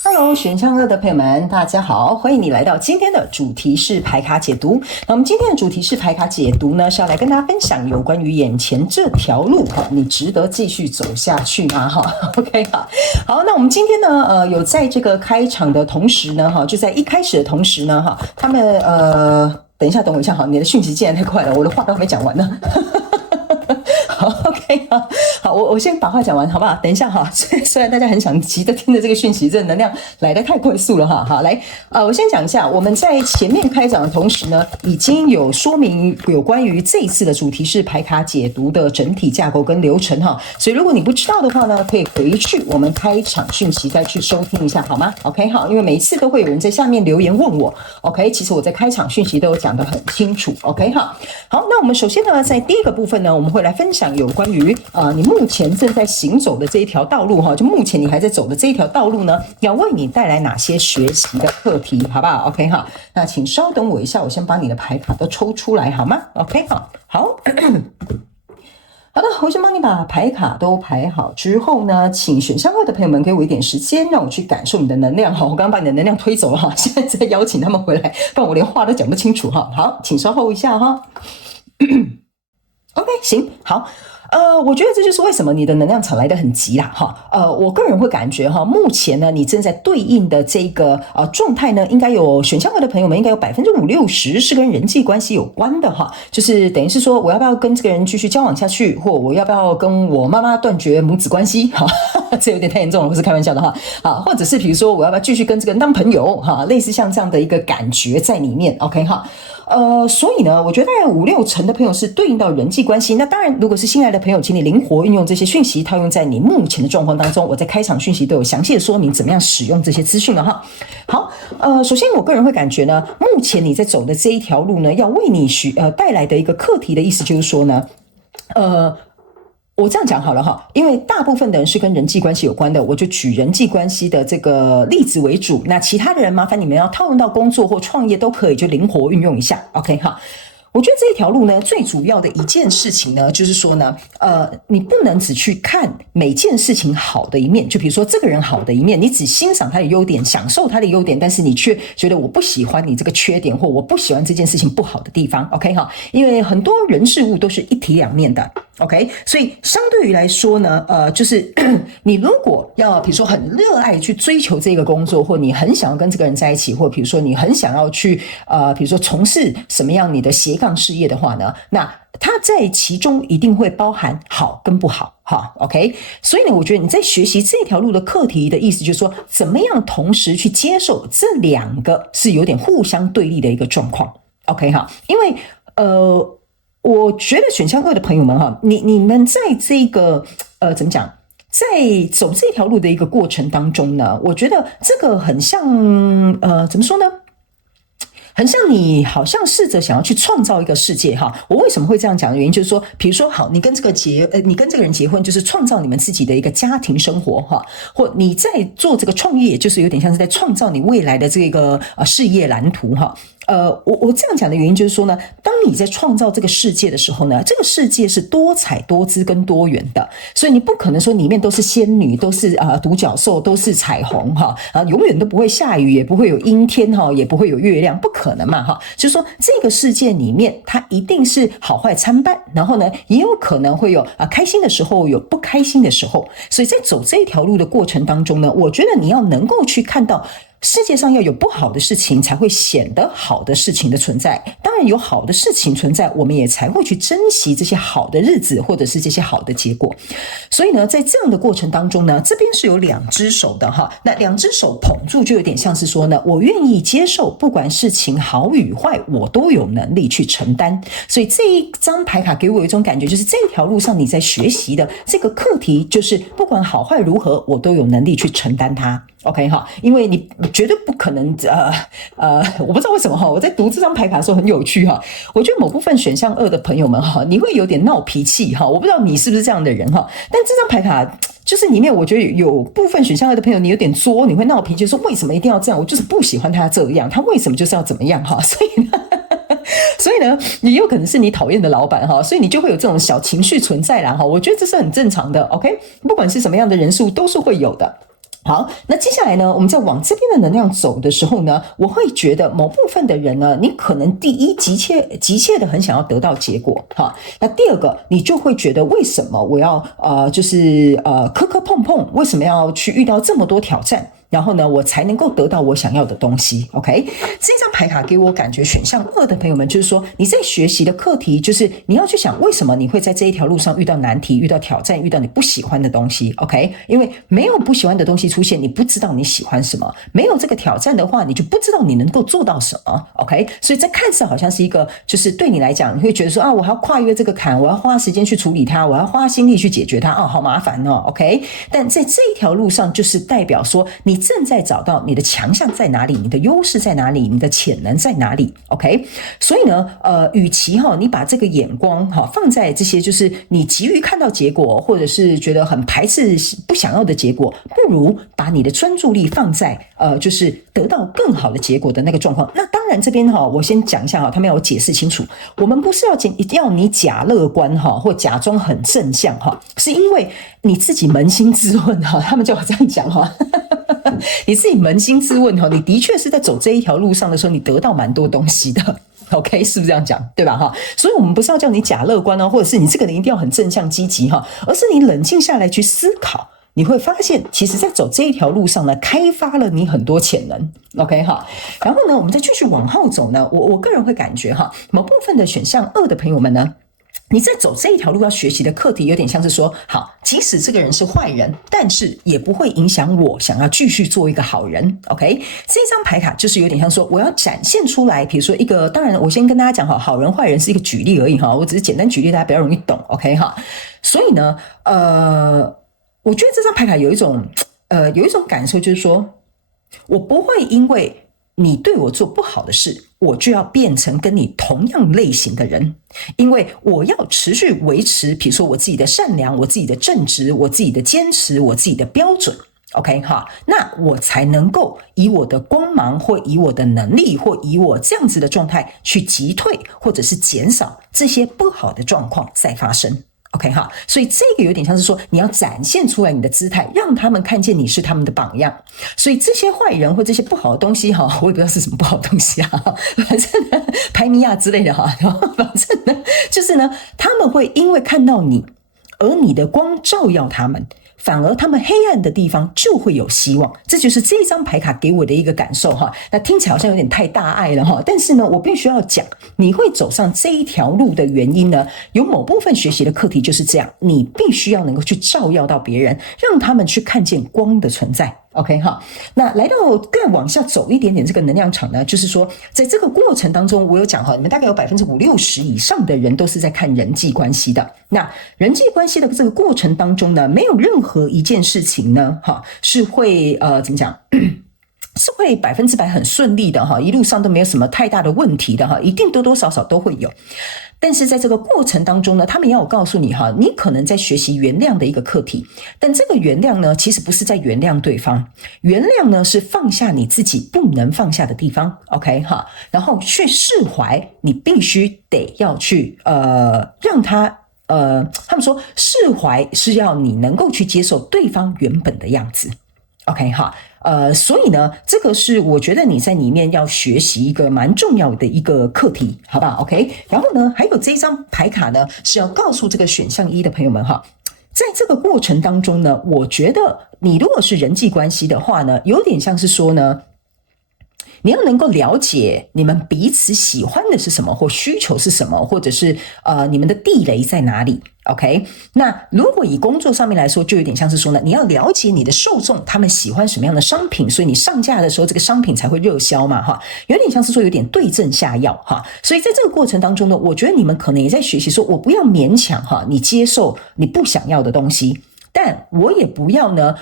Hello， 选项2的朋友们，大家好，欢迎你来到今天的主题式牌卡解读。那我们今天的主题式牌卡解读呢，是要来跟大家分享有关于眼前这条路你值得继续走下去吗？OK 好，那我们今天呢，有在这个开场的同时呢，就在一开始的同时呢，他们等我一下你的讯息进来太快了，我的话都还没讲完呢。好 ，OK。OK 好，我先把话讲完好不好？等一下哈，虽然大家很想急着听着这个讯息，这能量来得太快速了哈。好，来我先讲一下，我们在前面开讲的同时呢，已经有说明有关于这一次的主题是牌卡解读的整体架构跟流程哈，所以如果你不知道的话呢，可以回去我们开场讯息再去收听一下好吗 ？OK 好，因为每一次都会有人在下面留言问我 ，OK， 其实我在开场讯息都有讲得很清楚 ，OK 好，那我们首先呢，在第一个部分呢，我们会来分享有关于你目前正在行走的这一条道路哈，就目前你还在走的这一条道路呢，要为你带来哪些学习的课题，好不好 ？OK 哈，那请稍等我一下，我先把你的牌卡都抽出来好吗 ？OK 好，好。好的，我先帮你把牌卡都排好之后呢，请选项2的朋友们给我一点时间，让我去感受你的能量哈。我刚刚把你的能量推走了哈，现在在邀请他们回来，不然我连话都讲不清楚哈。好，请稍后一下哈。OK， 行，好。我觉得这就是为什么你的能量场来得很急啦哈。我个人会感觉哈，目前呢，你正在对应的这个状态呢，应该有选项2的朋友们应该有50%-60%是跟人际关系有关的哈，就是等于是说我要不要跟这个人继续交往下去，或我要不要跟我妈妈断绝母子关系哈，这有点太严重了，不是开玩笑的哈。或者是比如说我要不要继续跟这个人当朋友哈，类似像这样的一个感觉在里面 ，OK 哈。所以呢，我觉得大概5-6成的朋友是对应到人际关系。那当然，如果是新来的朋友，请你灵活运用这些讯息，套用在你目前的状况当中。我在开场讯息都有详细的说明怎么样使用这些资讯了哈。好，首先我个人会感觉呢，目前你在走的这一条路呢，要为你带来的一个课题的意思就是说呢，我这样讲好了哈，因为大部分的人是跟人际关系有关的，我就举人际关系的这个例子为主。那其他的人，麻烦你们要套用到工作或创业都可以，就灵活运用一下。OK 哈。我觉得这一条路呢，最主要的一件事情呢，就是说呢，你不能只去看每件事情好的一面，就比如说这个人好的一面，你只欣赏他的优点，享受他的优点，但是你却觉得我不喜欢你这个缺点，或我不喜欢这件事情不好的地方 ，OK 哈？因为很多人事物都是一体两面的 ，OK， 所以相对于来说呢，就是你如果要比如说很热爱去追求这个工作，或你很想要跟这个人在一起，或比如说你很想要去比如说从事什么样你的斜杠事业的话呢，那它在其中一定会包含好跟不好哈 ，OK， 所以呢，我觉得你在学习这条路的课题的意思就是说，怎么样同时去接受这两个是有点互相对立的一个状况 ，OK 哈，因为我觉得选项2的朋友们哈，你们在这个怎么讲？在走这条路的一个过程当中呢，我觉得这个很像怎么说呢？很像你好像试着想要去创造一个世界哈。我为什么会这样讲的原因就是说，比如说好，你跟这个人结婚，就是创造你们自己的一个家庭生活哈，或你在做这个创业，就是有点像是在创造你未来的这个事业蓝图哈。我这样讲的原因就是说呢，当你在创造这个世界的时候呢，这个世界是多彩多姿跟多元的，所以你不可能说里面都是仙女，都是独角兽，都是彩虹哈，永远都不会下雨，也不会有阴天哈，也不会有月亮，不可能嘛哈。就是说这个世界里面，它一定是好坏参半，然后呢，也有可能会有开心的时候，有不开心的时候，所以在走这条路的过程当中呢，我觉得你要能够去看到。世界上要有不好的事情，才会显得好的事情的存在。当然有好的事情存在，我们也才会去珍惜这些好的日子，或者是这些好的结果。所以呢，在这样的过程当中呢，这边是有2只手的哈。那2只手捧住，就有点像是说呢，我愿意接受，不管事情好与坏，我都有能力去承担。所以这一张牌卡给我一种感觉，就是这条路上你在学习的这个课题，就是不管好坏如何，我都有能力去承担它。OK 哈，因为你绝对不可能我不知道为什么哈，我在读这张牌卡的时候很有趣哈，我觉得某部分选项2的朋友们哈，你会有点闹脾气哈，我不知道你是不是这样的人哈，但这张牌卡就是里面我觉得有部分选项2的朋友你有点作，你会闹脾气说为什么一定要这样，我就是不喜欢他这样，他为什么就是要怎么样哈，所以呢，也有可能是你讨厌的老板哈，所以你就会有这种小情绪存在啦哈，我觉得这是很正常的 OK， 不管是什么样的人数都是会有的。好，那接下来呢，我们在往这边的能量走的时候呢，我会觉得某部分的人呢，你可能第一急切的很想要得到结果哈。那第二个，你就会觉得为什么我要就是磕磕碰碰，为什么要去遇到这么多挑战？然后呢，我才能够得到我想要的东西。OK， 这张牌卡给我感觉选项2的朋友们，就是说你在学习的课题，就是你要去想为什么你会在这一条路上遇到难题、遇到挑战、遇到你不喜欢的东西。OK， 因为没有不喜欢的东西出现，你不知道你喜欢什么；没有这个挑战的话，你就不知道你能够做到什么。OK， 所以这看似好像是一个，就是对你来讲，你会觉得说啊，我还要跨越这个坎，我要花时间去处理它，我要花心力去解决它，好麻烦哦。OK， 但在这一条路上，就是代表说你正在找到你的强项在哪里，你的优势在哪里，你的潜能在哪里。OK， 所以呢，与其你把这个眼光放在这些就是你急于看到结果，或者是觉得很排斥不想要的结果，不如把你的专注力放在就是得到更好的结果的那个状况。那当然这边我先讲一下他们要解释清楚，我们不是要你假乐观或假装很正向是因为你自己扪心自问他们叫我这样讲你自己扪心自问你的确是在走这一条路上的时候，你得到蛮多东西的。OK， 是不是这样讲？对吧？所以我们不是要叫你假乐观或者是你这个人一定要很正向积极而是你冷静下来去思考，你会发现其实在走这一条路上呢，开发了你很多潜能。OK 然后呢，我们再继续往后走呢，我个人会感觉某部分的选项2的朋友们呢，你在走这一条路要学习的课题有点像是说，好，即使这个人是坏人，但是也不会影响我想要继续做一个好人。 OK， 这张牌卡就是有点像说我要展现出来，比如说一个，当然我先跟大家讲好人坏人是一个举例而已我只是简单举例，大家比较容易懂。 OK 所以呢我觉得这张牌卡有一种感受，就是说我不会因为你对我做不好的事，我就要变成跟你同样类型的人，因为我要持续维持比如说我自己的善良，我自己的正直，我自己的坚持，我自己的标准。 OK 那我才能够以我的光芒，或以我的能力，或以我这样子的状态去击退或者是减少这些不好的状况再发生。OK 所以这个有点像是说你要展现出来你的姿态，让他们看见你是他们的榜样。所以这些坏人或这些不好的东西我也不知道是什么不好的东西反正呢排米亚之类的反正呢就是呢他们会因为看到你，而你的光照耀他们，反而他们黑暗的地方就会有希望。这就是这张牌卡给我的一个感受那听起来好像有点太大爱了但是呢我必须要讲，你会走上这一条路的原因呢，有某部分学习的课题就是这样，你必须要能够去照耀到别人，让他们去看见光的存在。OK 那来到更往下走一点点这个能量场呢，就是说在这个过程当中，我有讲你们大概有50%-60%以上的人都是在看人际关系的。那人际关系的这个过程当中呢，没有任何一件事情呢是会怎么讲是会100%很顺利的一路上都没有什么太大的问题的一定多多少少都会有。但是在这个过程当中呢，他们要我告诉你你可能在学习原谅的一个课题，但这个原谅呢，其实不是在原谅对方，原谅呢是放下你自己不能放下的地方。 OK 然后去释怀，你必须得要去让他他们说释怀是要你能够去接受对方原本的样子。 OK 所以呢这个是我觉得你在里面要学习一个蛮重要的一个课题，好不好 ？OK， 然后呢还有这张牌卡呢是要告诉这个选项1的朋友们在这个过程当中呢，我觉得你如果是人际关系的话呢，有点像是说呢，你要能够了解你们彼此喜欢的是什么，或需求是什么，或者是你们的地雷在哪里。 OK， 那如果以工作上面来说，就有点像是说呢，你要了解你的受众他们喜欢什么样的商品，所以你上架的时候这个商品才会热销嘛有点像是说有点对症下药所以在这个过程当中呢，我觉得你们可能也在学习说，我不要勉强你接受你不想要的东西，但我也不要呢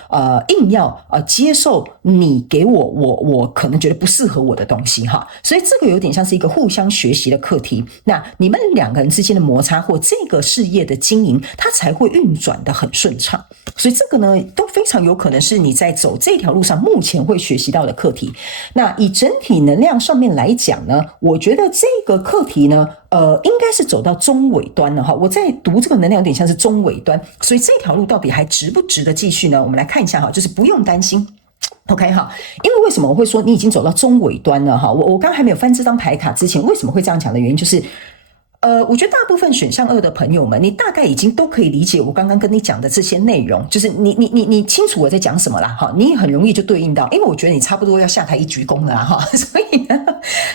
硬要接受你给我可能觉得不适合我的东西所以这个有点像是一个互相学习的课题。那你们两个人之间的摩擦或这个事业的经营，它才会运转得很顺畅。所以这个呢都非常有可能是你在走这条路上目前会学习到的课题。那以整体能量上面来讲呢，我觉得这个课题呢应该是走到中尾端了我在读这个能量有点像是中尾端，所以这条路到底还值不值得继续呢？我们来看一下就是不用担心。OK 因为为什么我会说你已经走到中尾端了我刚还没有翻这张牌卡之前，为什么会这样讲的原因就是我觉得大部分选项2的朋友们，你大概已经都可以理解我刚刚跟你讲的这些内容，就是你清楚我在讲什么啦，哈，你很容易就对应到，因为我觉得你差不多要下台一鞠躬了啦，哈，所以呢，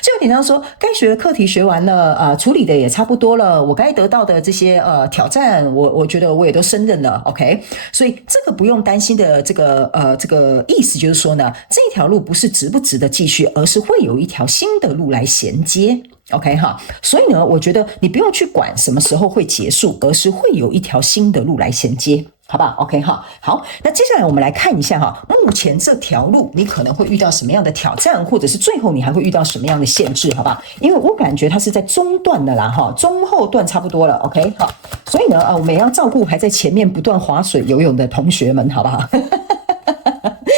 就有点像说，该学的课题学完了，处理的也差不多了，我该得到的这些挑战，我觉得我也都胜任了 ，OK， 所以这个不用担心的这个意思就是说呢，这一条路不是值不值得继续，而是会有一条新的路来衔接。OK 哈，所以呢，我觉得你不用去管什么时候会结束，而是会有一条新的路来衔接，好不好 ？OK 哈，好，那接下来我们来看一下哈，目前这条路你可能会遇到什么样的挑战，或者是最后你还会遇到什么样的限制，好不好？因为我感觉它是在中段的啦哈，中后段差不多了 ，OK 好，所以呢，我们也要照顾还在前面不断划水游泳的同学们，好不好？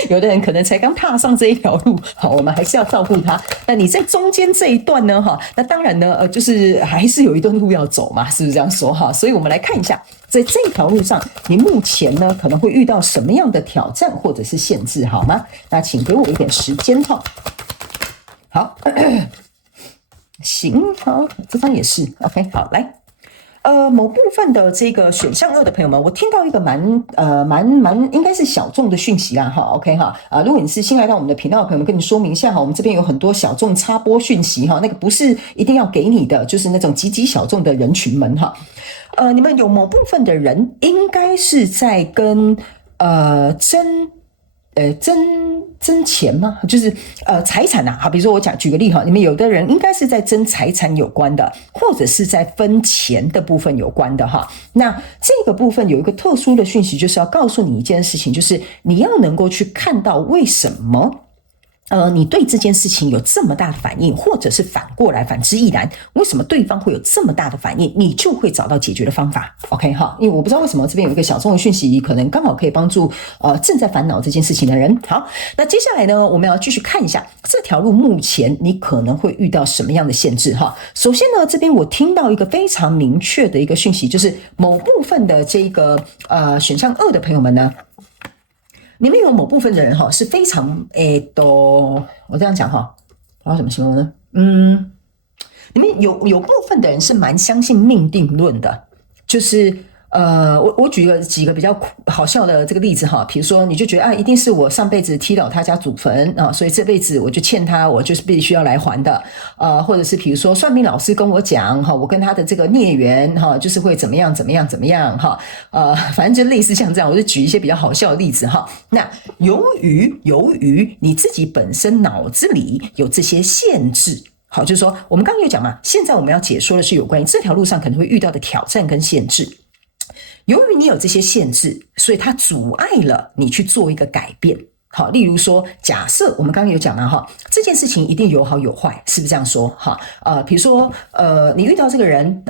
有的人可能才刚踏上这一条路，好，我们还是要照顾他。那你在中间这一段呢，哈，那当然呢，就是还是有一段路要走嘛，是不是这样说哈？所以我们来看一下，在这一条路上，你目前呢可能会遇到什么样的挑战或者是限制，好吗？那请给我一点时间哈。好，行，好，这张也是 OK， 好，来。某部分的这个选项2的朋友们，我听到一个蛮应该是小众的讯息啦哈 ，OK 哈，如果你是新来到我们的频道的朋友们，跟你说明一下哈，我们这边有很多小众插播讯息哈，那个不是一定要给你的，就是那种极小众的人群们哈，你们有某部分的人应该是在跟争钱吗？就是财产啊，好，比如说我举个例哈，你们有的人应该是在争财产有关的，或者是在分钱的部分有关的哈。那这个部分有一个特殊的讯息，就是要告诉你一件事情，就是你要能够去看到为什么。你对这件事情有这么大的反应，或者是反过来反之亦然，为什么对方会有这么大的反应，你就会找到解决的方法 OK 哈，因为我不知道为什么这边有一个小众的讯息，可能刚好可以帮助正在烦恼这件事情的人。好，那接下来呢，我们要继续看一下这条路目前你可能会遇到什么样的限制哈。首先呢，这边我听到一个非常明确的一个讯息，就是某部分的这个选项2的朋友们呢，你们有某部分的人哈是非常我这样讲哈，我要怎么形容呢？你们有部分的人是蛮相信命定论的，就是我举了几个比较好笑的这个例子哈，比如说你就觉得一定是我上辈子踢倒他家祖坟啊，所以这辈子我就欠他，我就是必须要来还的或者是比如说算命老师跟我讲哈，我跟他的这个孽缘哈，就是会怎么样哈，反正就类似像这样，我就举一些比较好笑的例子哈。那由于你自己本身脑子里有这些限制。好，就是说我们刚刚有讲嘛，现在我们要解说的是有关于这条路上可能会遇到的挑战跟限制。由于你有这些限制，所以它阻碍了你去做一个改变。好，例如说，假设我们刚刚有讲嘛，哈，这件事情一定有好有坏，是不是这样说？哈，比如说，你遇到这个人，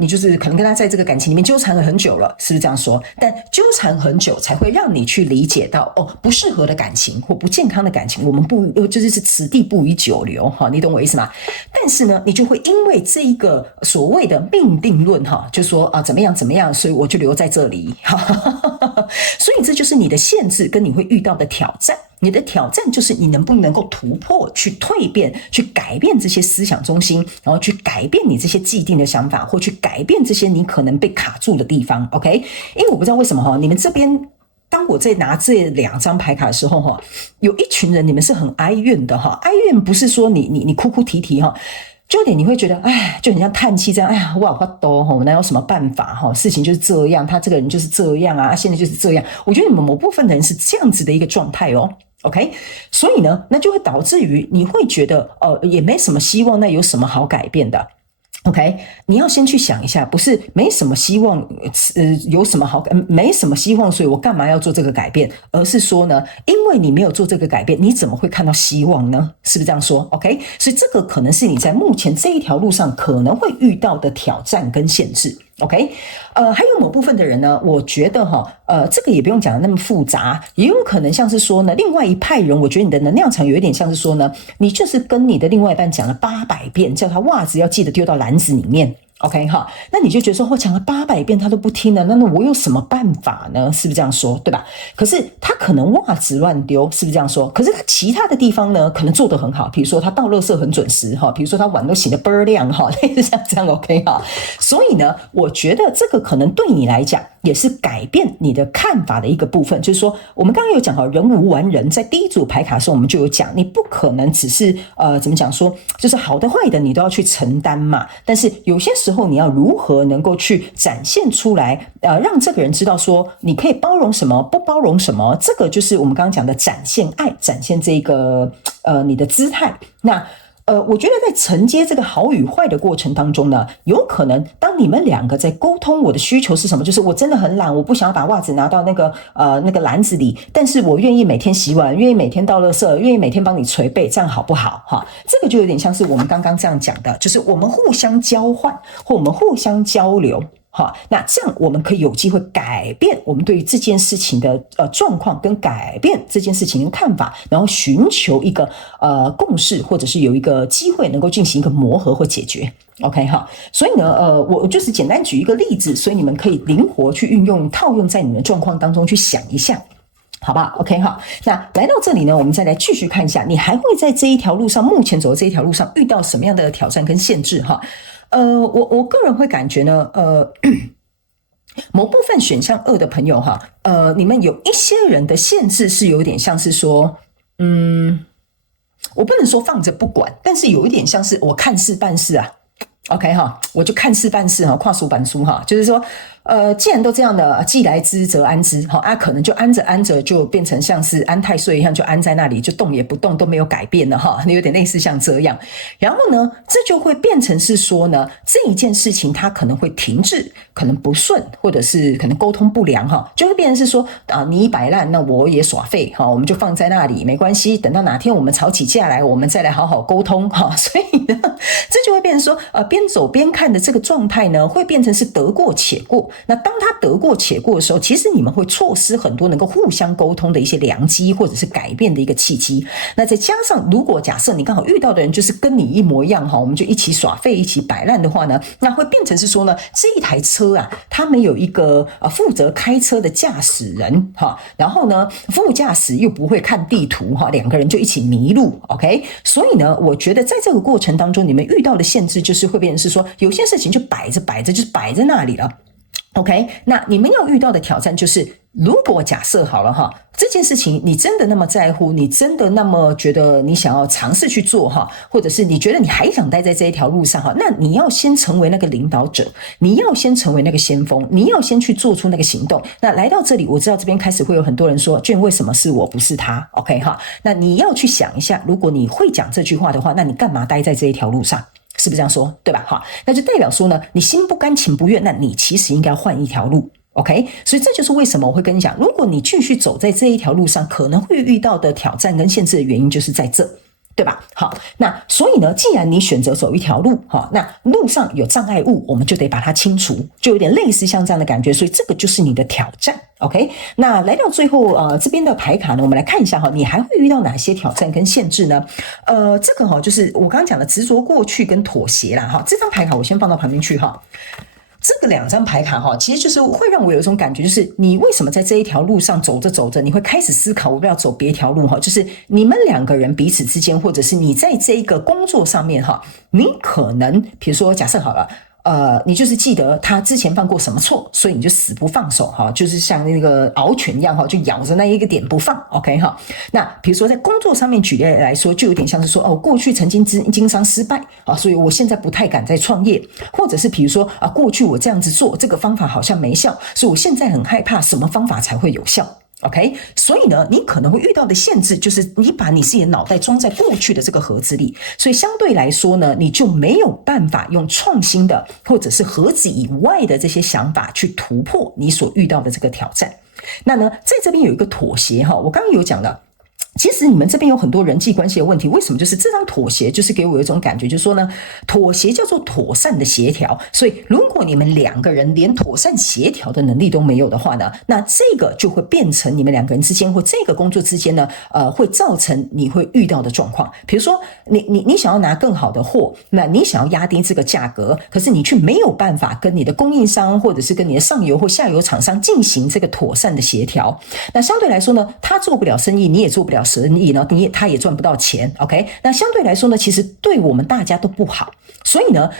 你就是可能跟他在这个感情里面纠缠了很久了，是不是这样说？但纠缠很久才会让你去理解到，不适合的感情或不健康的感情，我们就是此地不宜久留，哈，你懂我意思吗？但是呢，你就会因为这一个所谓的命定论，哈，就说怎么样，所以我就留在这里，所以这就是你的限制跟你会遇到的挑战。你的挑战就是你能不能够突破、去蜕变、去改变这些思想中心，然后去改变你这些既定的想法，或去改变这些你可能被卡住的地方。OK， 因为我不知道为什么你们这边当我在拿这2张牌卡的时候有一群人你们是很哀怨的哀怨不是说你哭哭啼啼就有点你会觉得就很像叹气这样，我好多哪有什么办法事情就是这样，他这个人就是这样现在就是这样。我觉得你们某部分的人是这样子的一个状态OK， 所以呢，那就会导致于你会觉得也没什么希望，那有什么好改变的？OK， 你要先去想一下，不是没什么希望，有什么好没什么希望，所以我干嘛要做这个改变？而是说呢，因为你没有做这个改变，你怎么会看到希望呢？是不是这样说 ？OK， 所以这个可能是你在目前这一条路上可能会遇到的挑战跟限制。OK， 还有某部分的人呢，我觉得这个也不用讲的那么复杂，也有可能像是说呢，另外一派人，我觉得你的能量场有一点像是说呢，你就是跟你的另外一半讲了800遍，叫他袜子要记得丢到篮子里面。OK 哈，那你就觉得说我讲了800遍他都不听了，那我有什么办法呢？是不是这样说，对吧？可是他可能袜子乱丢，是不是这样说？可是他其他的地方呢，可能做得很好，比如说他倒垃圾很准时哈，比如说他碗都洗得倍儿亮哈，类似像这样 OK 哈。所以呢，我觉得这个可能对你来讲也是改变你的看法的一个部分，就是说我们刚刚有讲人无完人，在第一组牌卡的时候我们就有讲，你不可能只是怎么讲说，就是好的坏的你都要去承担嘛，但是有些时候你要如何能够去展现出来，让这个人知道说你可以包容什么，不包容什么，这个就是我们刚刚讲的展现爱，展现这个你的姿态。那我觉得在承接这个好与坏的过程当中呢，有可能当你们两个在沟通我的需求是什么，就是我真的很懒，我不想要把袜子拿到那个篮子里，但是我愿意每天洗碗，愿意每天倒垃圾，愿意每天帮你捶背，这样好不好哈？这个就有点像是我们刚刚这样讲的，就是我们互相交换或我们互相交流。好，那这样我们可以有机会改变我们对于这件事情的状况，跟改变这件事情的看法，然后寻求一个共识，或者是有一个机会能够进行一个磨合或解决。OK 哈，所以呢，我就是简单举一个例子，所以你们可以灵活去运用、套用在你们的状况当中去想一下。好吧 ，OK 哈，那来到这里呢，我们再来继续看一下，你还会在这一条路上，目前走的这一条路上遇到什么样的挑战跟限制哈？我个人会感觉呢，某部分选项2的朋友哈，你们有一些人的限制是有点像是说，我不能说放着不管，但是有一点像是我看事办事啊。OK 哈，我就看事办事哈，跨书板书哈，就是说，既然都这样的，既来之则安之，哈可能就安着安着就变成像是安太岁一样，就安在那里，就动也不动，都没有改变了哈，有点类似像这样。然后呢，这就会变成是说呢，这一件事情它可能会停滞，可能不顺，或者是可能沟通不良哈，就会变成是说你摆烂，那我也耍废哈，我们就放在那里没关系，等到哪天我们吵起架来，我们再来好好沟通哈。所以呢，这就会变成说边走边看的这个状态呢，会变成是得过且过。那当他得过且过的时候，其实你们会错失很多能够互相沟通的一些良机，或者是改变的一个契机。那再加上，如果假设你刚好遇到的人就是跟你一模一样哈，我们就一起耍废，一起摆烂的话呢，那会变成是说呢，这一台车啊，他们有一个负责开车的驾驶人哈，然后呢，副驾驶又不会看地图哈，两个人就一起迷路 ，OK？ 所以呢，我觉得在这个过程当中，你们遇到的限制就是会变成是说，有些事情就摆着就是摆在那里了。OK， 那你们要遇到的挑战就是，如果假设好了哈，这件事情你真的那么在乎，你真的那么觉得你想要尝试去做哈，或者是你觉得你还想待在这一条路上哈，那你要先成为那个领导者，你要先成为那个先锋，你要先去做出那个行动。那来到这里，我知道这边开始会有很多人说，俊为什么是我不是他 ？OK 哈，那你要去想一下，如果你会讲这句话的话，那你干嘛待在这一条路上？是不是这样说？对吧？哈，那就代表说呢，你心不甘情不愿，那你其实应该换一条路。OK， 所以这就是为什么我会跟你讲，如果你继续走在这一条路上，可能会遇到的挑战跟限制的原因就是在这。对吧？好，那所以呢，既然你选择走一条路，那路上有障碍物，我们就得把它清除，就有点类似像这样的感觉，所以这个就是你的挑战。OK， 那来到最后，这边的牌卡呢，我们来看一下哈，你还会遇到哪些挑战跟限制呢？这个就是我刚刚讲的执着过去跟妥协啦哈。这张牌卡我先放到旁边去哈。这个2张牌卡哈，其实就是会让我有一种感觉，就是你为什么在这一条路上走着走着，你会开始思考我不要走别条路哈，就是你们2个人彼此之间，或者是你在这一个工作上面哈，你可能比如说假设好了。你就是记得他之前犯过什么错，所以你就死不放手哈，就是像那个獒犬一样哈，就咬着那一个点不放 ，OK 哈。那比如说在工作上面举例来说，就有点像是说过去曾经经商失败啊，所以我现在不太敢再创业，或者是比如说过去我这样子做，这个方法好像没效，所以我现在很害怕什么方法才会有效。OK， 所以呢，你可能会遇到的限制就是你把你自己的脑袋装在过去的这个盒子里，所以相对来说呢，你就没有办法用创新的或者是盒子以外的这些想法去突破你所遇到的这个挑战。那呢，在这边有一个妥协哈，我刚刚有讲了。其实你们这边有很多人际关系的问题，为什么？就是这张妥协，就是给我有一种感觉，就是说呢，妥协叫做妥善的协调。所以，如果你们两个人连妥善协调的能力都没有的话呢，那这个就会变成你们两个人之间或这个工作之间呢，会造成你会遇到的状况。比如说，你想要拿更好的货，那你想要压低这个价格，可是你却没有办法跟你的供应商或者是跟你的上游或下游厂商进行这个妥善的协调。那相对来说呢，他做不了生意，你也做不了生意呢，他也赚不到钱 ，OK？ 那相对来说呢，其实对我们大家都不好。所以呢，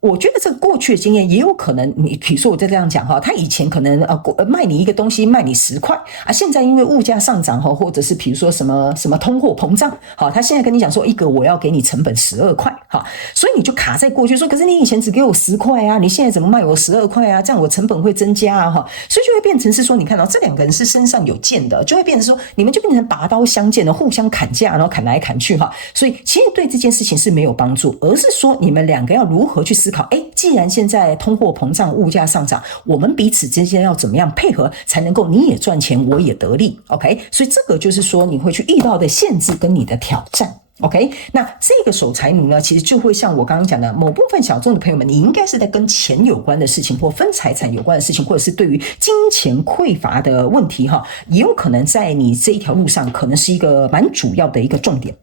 我觉得这个过去的经验也有可能，你比如说我再这样讲哈，他以前可能卖你一个东西卖你10块啊，现在因为物价上涨哈，或者是比如说什么通货膨胀，好，他现在跟你讲说一个我要给你成本12块，好，所以你就卡在过去说，可是你以前只给我10块啊，你现在怎么卖我12块啊？这样我成本会增加啊，哈，所以就会变成是说，你看到这两个人是身上有剑的，就会变成说你们就变成拔刀相见的，互相砍价，然后砍来砍去哈，所以其实对这件事情是没有帮助，而是说你们两个要如何去思考，既然现在通货膨胀、物价上涨，我们彼此之间要怎么样配合，才能够你也赚钱，我也得利 ，OK？ 所以这个就是说你会去遇到的限制跟你的挑战。OK， 那这个守财奴呢，其实就会像我刚刚讲的，某部分小众的朋友们，你应该是在跟钱有关的事情，或分财产有关的事情，或者是对于金钱匮乏的问题哈，也有可能在你这一条路上，可能是一个蛮主要的一个重点。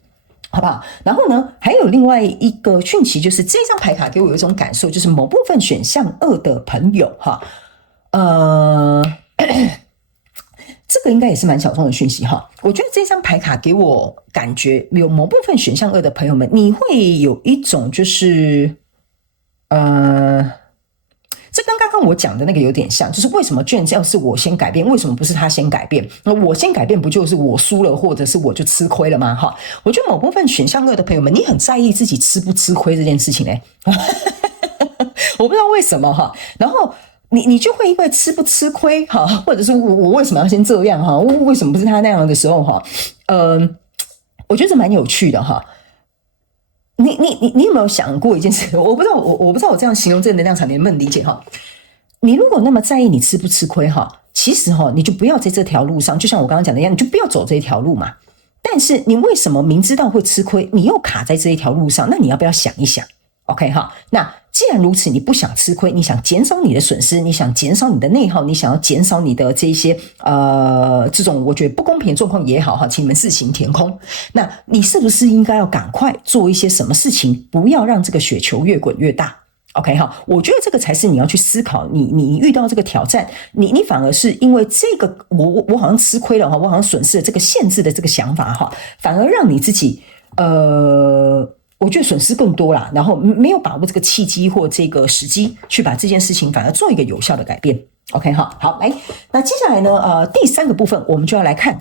好不好？然后呢，还有另外一个讯息，就是这张牌卡给我有一种感受，就是某部分选项2的朋友哈，这个应该也是蛮小众的讯息哈。我觉得这张牌卡给我感觉，有某部分选项2的朋友们，你会有一种就是这跟刚刚我讲的那个有点像，就是为什么卷要是我先改变，为什么不是他先改变？那我先改变不就是我输了，或者是我就吃亏了吗？哈，我觉得某部分选项2的朋友们，你很在意自己吃不吃亏这件事情嘞，我不知道为什么哈，然后你就会因为吃不吃亏哈，或者是我为什么要先这样哈？为什么不是他那样的时候哈？我觉得这蛮有趣的哈。你有没有想过一件事？我不知道我这样形容这个能量场你能不能理解哈？你如果那么在意你吃不吃亏哈，其实哈你就不要在这条路上，就像我刚刚讲的一样，你就不要走这一条路嘛。但是你为什么明知道会吃亏，你又卡在这一条路上？那你要不要想一想 ？OK 哈？那既然如此，你不想吃亏，你想减少你的损失，你想减少你的内耗，你想要减少你的这一些这种我觉得不公平的状况也好哈，请你们自行填空。那你是不是应该要赶快做一些什么事情，不要让这个雪球越滚越大？OK 哈，我觉得这个才是你要去思考，你遇到这个挑战，你反而是因为这个我好像吃亏了哈，我好像损失了这个限制的这个想法哈，反而让你自己我觉得损失更多啦，然后没有把握这个契机或这个时机去把这件事情反而做一个有效的改变。OK 哈，好，来，那接下来呢第3个部分我们就要来看。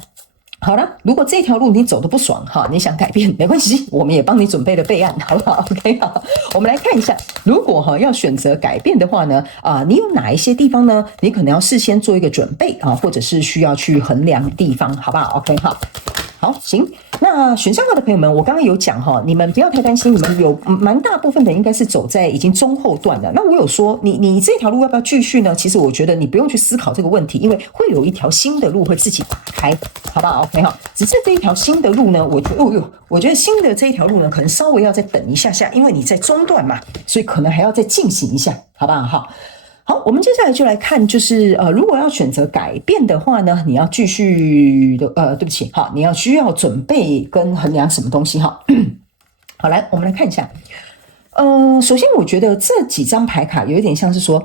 好了，如果这条路你走得不爽哈，你想改变没关系，我们也帮你准备了备案，好不好 ？OK 好，我们来看一下，如果要选择改变的话呢，你有哪一些地方呢？你可能要事先做一个准备啊，或者是需要去衡量的地方，好不好 ？OK 好。好，行。那选项2的朋友们，我刚刚有讲哈，你们不要太担心，你们有蛮大部分的应该是走在已经中后段的。那我有说，你这条路要不要继续呢？其实我觉得你不用去思考这个问题，因为会有一条新的路会自己打开，好不好 ？OK 哈。只是这一条新的路呢，我觉得新的这一条路呢，可能稍微要再等一下下，因为你在中段嘛，所以可能还要再进行一下，好不好？好。好，我们接下来就来看，就是如果要选择改变的话呢，你要继续的对不起，好，你要需要准备跟衡量什么东西哈？好，来，我们来看一下。首先我觉得这几张牌卡有一点像是说，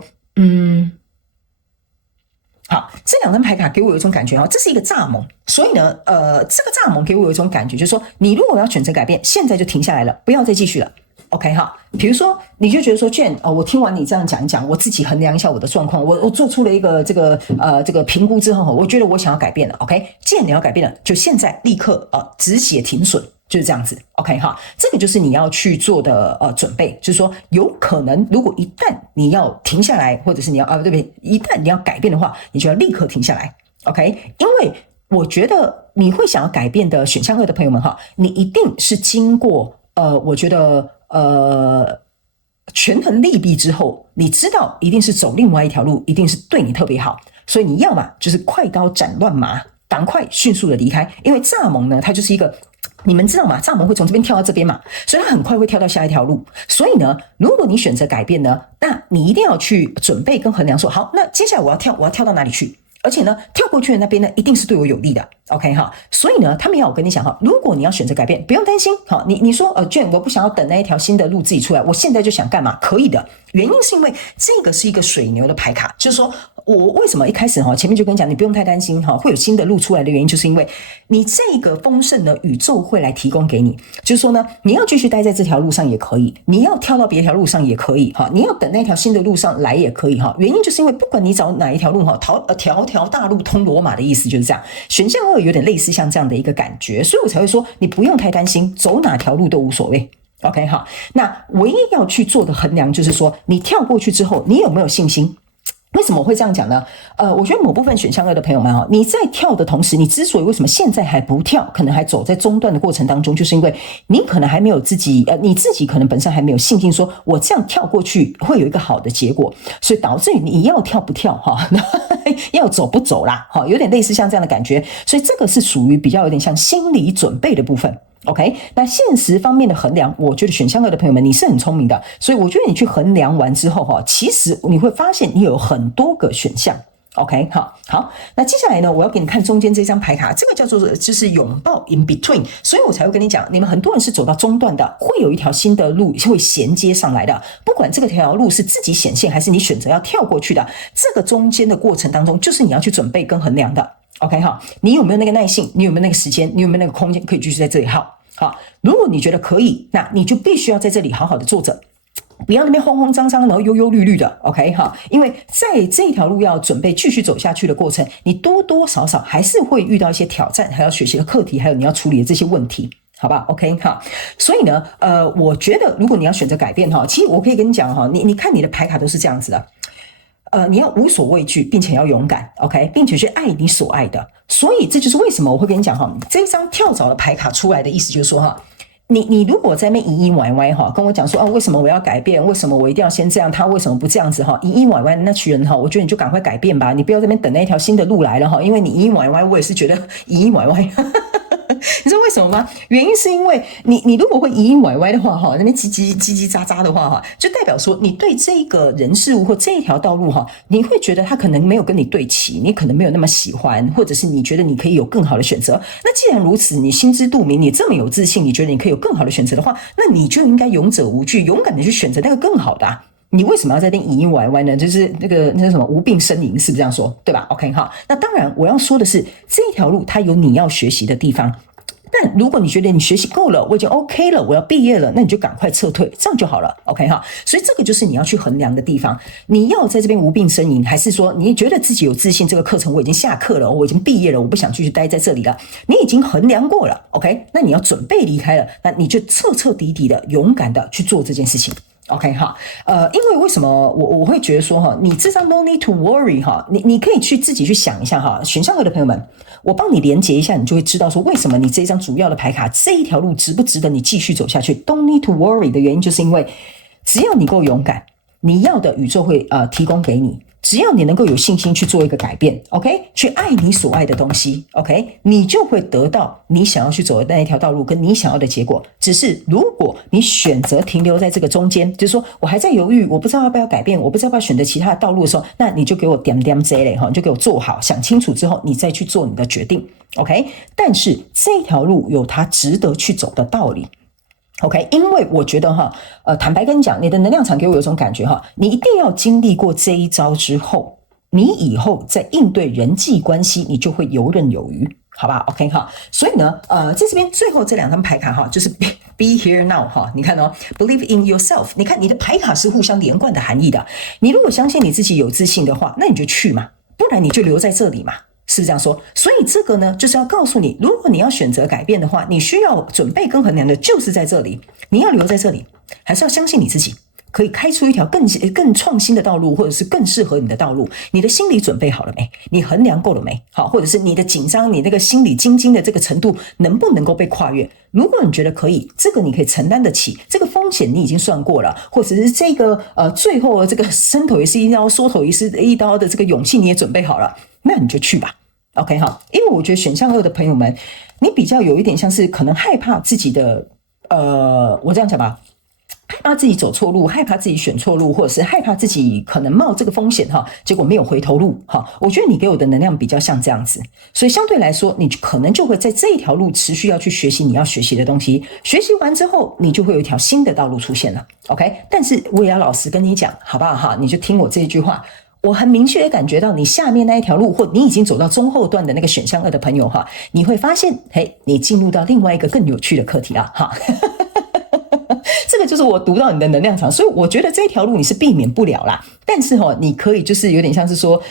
好，这2张牌卡给我有一种感觉哈，这是一个蚱蜢，所以呢，这个蚱蜢给我有一种感觉，就是说，你如果要选择改变，现在就停下来了，不要再继续了。OK 哈，比如说你就觉得说 Jane 我听完你这样讲一讲，我自己衡量一下我的状况，我做出了一个这个评估之后，我觉得我想要改变了。OK， 既然你要改变了，就现在立刻止血停损，就是这样子。OK 哈，这个就是你要去做的准备，就是说有可能如果一旦你要停下来，或者是你要对不对？一旦你要改变的话，你就要立刻停下来。OK， 因为我觉得你会想要改变的选项2的朋友们哈，你一定是经过我觉得权衡利弊之后，你知道一定是走另外一条路，一定是对你特别好，所以你要嘛就是快刀斩乱麻，赶快迅速的离开，因为蚱蜢呢，它就是一个。你们知道吗？蚱蜢会从这边跳到这边嘛，所以它很快会跳到下一条路。所以呢，如果你选择改变呢，那你一定要去准备跟衡量说，好，那接下来我要跳到哪里去？而且呢，跳过去的那边呢，一定是对我有利的 ，OK 哈。所以呢，他们要我跟你讲哈，如果你要选择改变，不用担心，好，你说Jane，我不想要等那一条新的路自己出来，我现在就想干嘛？可以的，原因是因为这个是一个水牛的牌卡，就是说我为什么一开始前面就跟你讲，你不用太担心会有新的路出来的原因，就是因为你这个丰盛呢，宇宙会来提供给你，就是说呢，你要继续待在这条路上也可以，你要跳到别条路上也可以哈，你要等那条新的路上来也可以哈。原因就是因为不管你找哪一条路条大路通罗马的意思就是这样，选项2有点类似像这样的一个感觉，所以我才会说你不用太担心，走哪条路都无所谓。OK 哈，那唯一要去做的衡量就是说，你跳过去之后，你有没有信心？为什么我会这样讲呢？我觉得某部分选项2的朋友们你在跳的同时，你之所以为什么现在还不跳，可能还走在中段的过程当中，就是因为你可能还没有你自己可能本身还没有信心，说我这样跳过去会有一个好的结果，所以导致于你要跳不跳要走不走啦有点类似像这样的感觉，所以这个是属于比较有点像心理准备的部分。OK， 那现实方面的衡量，我觉得选项2的朋友们你是很聪明的，所以我觉得你去衡量完之后其实你会发现你有很多个选项。OK， 好，那接下来呢，我要给你看中间这张牌卡，这个叫做就是拥抱 in between， 所以我才会跟你讲，你们很多人是走到中段的，会有一条新的路会衔接上来的，不管这个条路是自己显现还是你选择要跳过去的，这个中间的过程当中，就是你要去准备跟衡量的。OK 哈，你有没有那个耐性？你有没有那个时间？你有没有那个空间可以继续在这里好，如果你觉得可以，那你就必须要在这里好好的坐着，不要那边慌慌张张，然后忧忧虑虑的 ，OK 哈，因为在这条路要准备继续走下去的过程，你多多少少还是会遇到一些挑战，还要学习的课题，还有你要处理的这些问题。好吧 ，OK 哈，所以呢，我觉得如果你要选择改变其实我可以跟你讲你看你的牌卡都是这样子的。你要无所畏惧，并且要勇敢 ，OK， 并且去爱你所爱的。所以这就是为什么我会跟你讲这一张跳蚤的牌卡出来的意思就是说你如果在那边疑疑歪歪跟我讲说为什么我要改变？为什么我一定要先这样？他为什么不这样子疑疑歪歪的那群人我觉得你就赶快改变吧，你不要在那边等那一条新的路来了因为你疑疑歪歪，我也是觉得疑疑歪歪。你知道为什么吗？原因是因为你如果会疑疑歪歪的话那边叽叽喳喳的话就代表说你对这个人事物或这一条道路你会觉得他可能没有跟你对齐，你可能没有那么喜欢，或者是你觉得你可以有更好的选择。那既然如此，你心知肚明，你这么有自信，你觉得你可以有更好的选择的话，那你就应该勇者无惧，勇敢的去选择那个更好的你为什么要在那边疑疑歪歪呢？就是那什么无病呻吟，是不是这样说？对吧 ？OK 那当然我要说的是，这一条路它有你要学习的地方。但如果你觉得你学习够了，我已经 OK 了，我要毕业了，那你就赶快撤退，这样就好了 OK 所以这个就是你要去衡量的地方，你要在这边无病呻吟，还是说你觉得自己有自信，这个课程我已经下课了，我已经毕业了，我不想继续待在这里了，你已经衡量过了 OK， 那你要准备离开了，那你就彻彻底底的勇敢的去做这件事情。OK 因为为什么我会觉得说你这张 no need to worry 你可以去自己去想一下选项2的朋友们，我帮你连结一下，你就会知道说为什么你这张主要的牌卡这一条路值不值得你继续走下去。 Don't need to worry 的原因就是因为只要你够勇敢，你要的宇宙会提供给你，只要你能够有信心去做一个改变 OK， 去爱你所爱的东西 OK， 你就会得到你想要去走的那一条道路跟你想要的结果。只是如果你选择停留在这个中间，就是说我还在犹豫，我不知道要不要改变，我不知道要不要选择其他的道路的时候，那你就给我点这类你就给我做好，想清楚之后你再去做你的决定 OK。 但是这条路有它值得去走的道理OK， 因为我觉得坦白跟你讲，你的能量场给我有一种感觉你一定要经历过这一招之后，你以后在应对人际关系，你就会游刃有余，好吧 ？OK 所以呢，在这边最后这2张牌卡就是 be here now 你看believe in yourself， 你看你的牌卡是互相连贯的含义的。你如果相信你自己有自信的话，那你就去嘛，不然你就留在这里嘛。是这样说，所以这个呢，就是要告诉你，如果你要选择改变的话，你需要准备跟衡量的就是在这里。你要留在这里，还是要相信你自己可以开出一条更创新的道路，或者是更适合你的道路。你的心理准备好了没？你衡量够了没？好，或者是你的紧张，你那个心理惊的这个程度能不能够被跨越？如果你觉得可以，这个你可以承担得起，这个风险你已经算过了，或者是这个最后这个伸头也是一刀，缩头也是一刀的这个勇气你也准备好了，那你就去吧。OK 哈，因为我觉得选项2的朋友们，你比较有一点像是可能害怕自己的，我这样讲吧，害怕自己走错路，害怕自己选错路，或者是害怕自己可能冒这个风险哈，结果没有回头路哈。我觉得你给我的能量比较像这样子，所以相对来说，你可能就会在这一条路持续要去学习你要学习的东西，学习完之后，你就会有一条新的道路出现了。OK， 但是我也要老实跟你讲，好不好哈？你就听我这一句话。我很明确的感觉到你下面那一条路，或你已经走到中后段的那个选项2的朋友哈，你会发现，嘿，你进入到另外一个更有趣的课题了哈。这个就是我读到你的能量场，所以我觉得这条路你是避免不了啦。但是你可以就是有点像是说，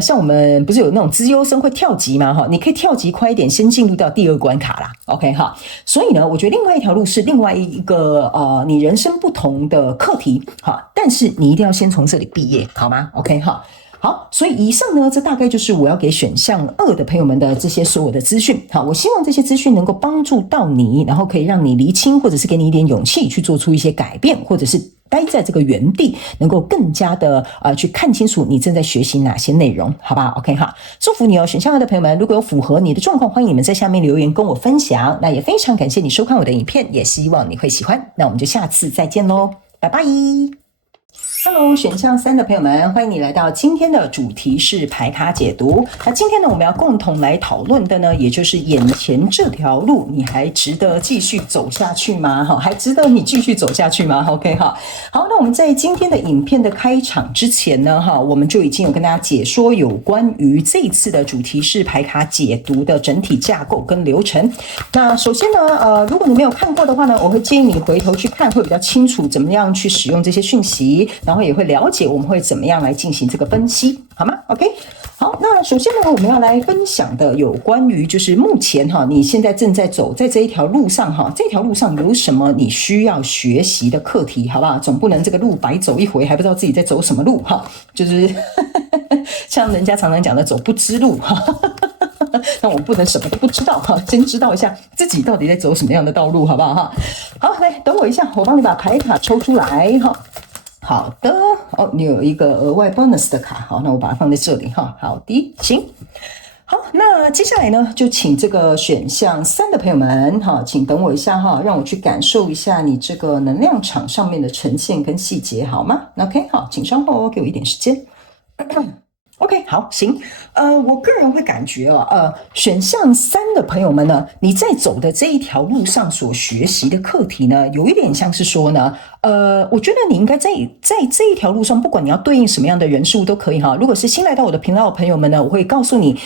像我们不是有那种资优生会跳级吗？哈，你可以跳级快一点，先进入到第2关卡啦。OK 哈，所以呢，我觉得另外一条路是另外一个你人生不同的课题哈，但是你一定要先从这里毕业，好吗 ？OK 哈。好，所以以上呢，这大概就是我要给选项2的朋友们的这些所有的资讯。好，我希望这些资讯能够帮助到你，然后可以让你厘清，或者是给你一点勇气去做出一些改变，或者是待在这个原地，能够更加的去看清楚你正在学习哪些内容，好吧 ？OK 哈，祝福你哦，选项2的朋友们，如果有符合你的状况，欢迎你们在下面留言跟我分享。那也非常感谢你收看我的影片，也希望你会喜欢。那我们就下次再见喽，拜拜。Hello， 选项3的朋友们，欢迎你来到今天的主题是牌卡解读。那今天呢，我们要共同来讨论的呢，也就是眼前这条路，你还值得继续走下去吗？还值得你继续走下去吗 ？OK 哈，好，那我们在今天的影片的开场之前呢，我们就已经有跟大家解说有关于这一次的主题是牌卡解读的整体架构跟流程。那首先呢，如果你没有看过的话呢，我会建议你回头去看，会比较清楚怎么样去使用这些讯息。然后也会了解我们会怎么样来进行这个分析，好吗 ？OK， 好，那首先呢，我们要来分享的有关于就是目前你现在正在走在这一条路上这条路上有什么你需要学习的课题，好不好？总不能这个路白走一回，还不知道自己在走什么路就是像人家常常讲的走不知路那我不能什么都不知道先知道一下自己到底在走什么样的道路，好不好好，来等我一下，我帮你把牌卡抽出来好的你有一个额外 bonus 的卡，好，那我把它放在这里好的，行。好，那接下来呢，就请这个选项3的朋友们请等我一下让我去感受一下你这个能量场上面的呈现跟细节，好吗 ？OK， 好，请稍后给我一点时间。OK， 好，行，我个人会感觉选项3的朋友们呢，你在走的这一条路上所学习的课题呢，有一点像是说呢，我觉得你应该在这一条路上，不管你要对应什么样的人数都可以如果是新来到我的频道的朋友们呢，我会告诉你，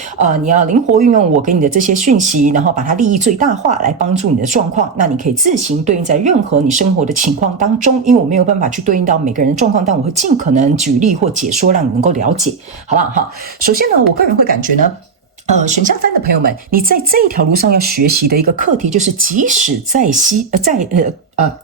你要灵活运用我给你的这些讯息，然后把它利益最大化，来帮助你的状况。那你可以自行对应在任何你生活的情况当中，因为我没有办法去对应到每个人的状况，但我会尽可能举例或解说，让你能够了解，好不好？首先呢，我个人会感觉呢，选项3的朋友们，你在这一条路上要学习的一个课题，就是即使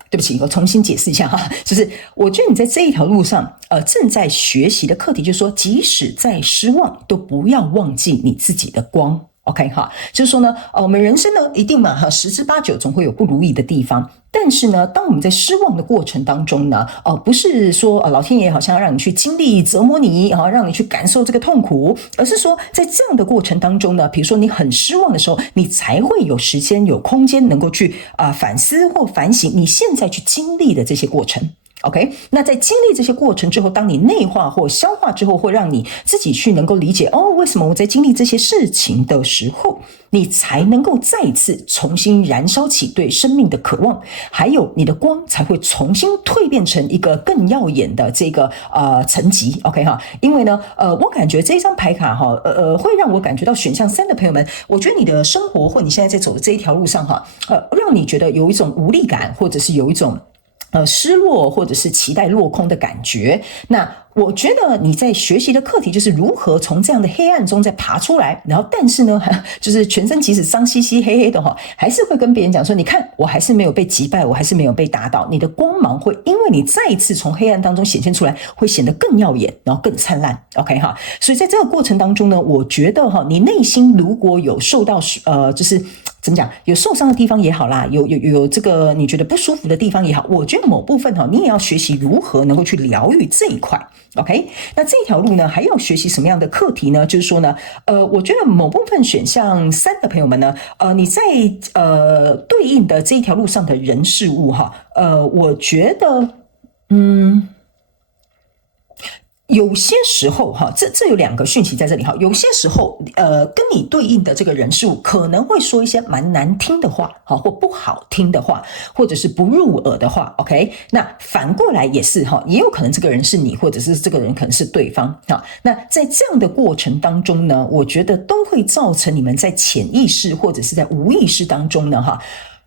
对不起，我重新解释一下就是我觉得你在这一条路上，正在学习的课题，就是说，即使再失望，都不要忘记你自己的光。OK 就是说呢，我们人生呢一定嘛十之八九总会有不如意的地方，但是呢，当我们在失望的过程当中呢，不是说老天爷好像让你去经历折磨你让你去感受这个痛苦，而是说在这样的过程当中呢，比如说你很失望的时候，你才会有时间有空间能够去反思或反省你现在去经历的这些过程。OK， 那在经历这些过程之后，当你内化或消化之后，会让你自己去能够理解为什么我在经历这些事情的时候，你才能够再次重新燃烧起对生命的渴望，还有你的光才会重新蜕变成一个更耀眼的这个层级。OK 因为呢我感觉这一张牌卡会让我感觉到选项3的朋友们，我觉得你的生活或你现在在走的这一条路上让你觉得有一种无力感，或者是有一种失落或者是期待落空的感觉。那我觉得你在学习的课题就是如何从这样的黑暗中再爬出来，然后但是呢就是全身即使脏兮兮黑黑的还是会跟别人讲说，你看我还是没有被击败，我还是没有被打倒，你的光芒会因为你再一次从黑暗当中显现出来，会显得更耀眼，然后更灿烂。 OK 所以在这个过程当中呢，我觉得你内心如果有受到就是怎么讲？有受伤的地方也好啦，有这个你觉得不舒服的地方也好，我觉得某部分你也要学习如何能够去疗愈这一块。OK， 那这条路呢，还要学习什么样的课题呢？就是说呢，我觉得某部分选项3的朋友们呢，你在对应的这一条路上的人事物我觉得，有些时候这有2个讯息在这里有些时候跟你对应的这个人事物可能会说一些蛮难听的话或不好听的话，或者是不入耳的话。 OK， 那反过来也是也有可能这个人是你，或者是这个人可能是对方那在这样的过程当中呢，我觉得都会造成你们在潜意识或者是在无意识当中呢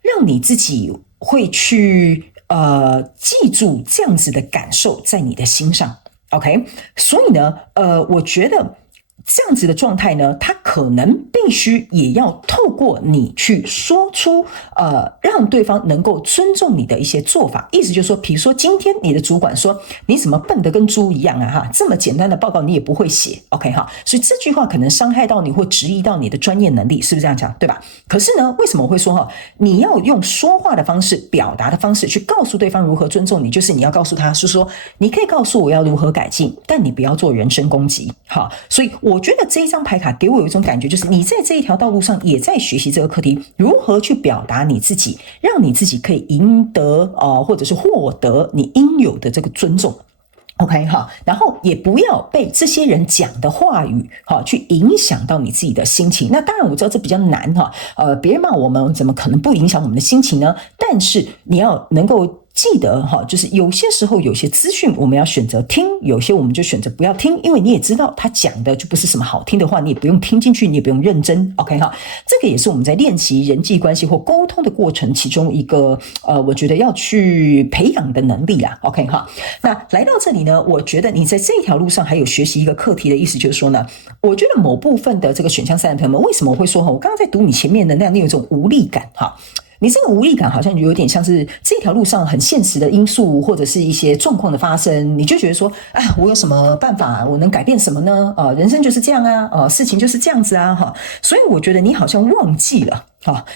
让你自己会去记住这样子的感受在你的心上。OK， 所以呢，我觉得这样子的状态呢，它可能必须也要透过你去说出，让对方能够尊重你的一些做法。意思就是说，比如说今天你的主管说你怎么笨得跟猪一样啊这么简单的报告你也不会写 ，OK 所以这句话可能伤害到你或质疑到你的专业能力，是不是这样讲？对吧？可是呢，为什么我会说你要用说话的方式、表达的方式去告诉对方如何尊重你，就是你要告诉他是说，你可以告诉我要如何改进，但你不要做人身攻击。所以我觉得这一张牌卡给我有一种感觉，就是你在这一条道路上也在学习这个课题，如何去表达你自己，让你自己可以赢得或者是获得你应有的这个尊重。OK 然后也不要被这些人讲的话语去影响到你自己的心情。那当然我知道这比较难别人骂我们怎么可能不影响我们的心情呢？但是你要能够记得就是有些时候有些资讯我们要选择听，有些我们就选择不要听，因为你也知道他讲的就不是什么好听的话，你也不用听进去，你也不用认真。 OK 这个也是我们在练习人际关系或沟通的过程其中一个我觉得要去培养的能力啦。 OK 那来到这里呢，我觉得你在这条路上还有学习一个课题的意思，就是说呢，我觉得某部分的这个选项3的朋友们，为什么我会说我刚刚在读你前面的那样，你有一种无力感你这个无力感好像有点像是这条路上很现实的因素或者是一些状况的发生，你就觉得说我有什么办法我能改变什么呢？人生就是这样事情就是这样子所以我觉得你好像忘记了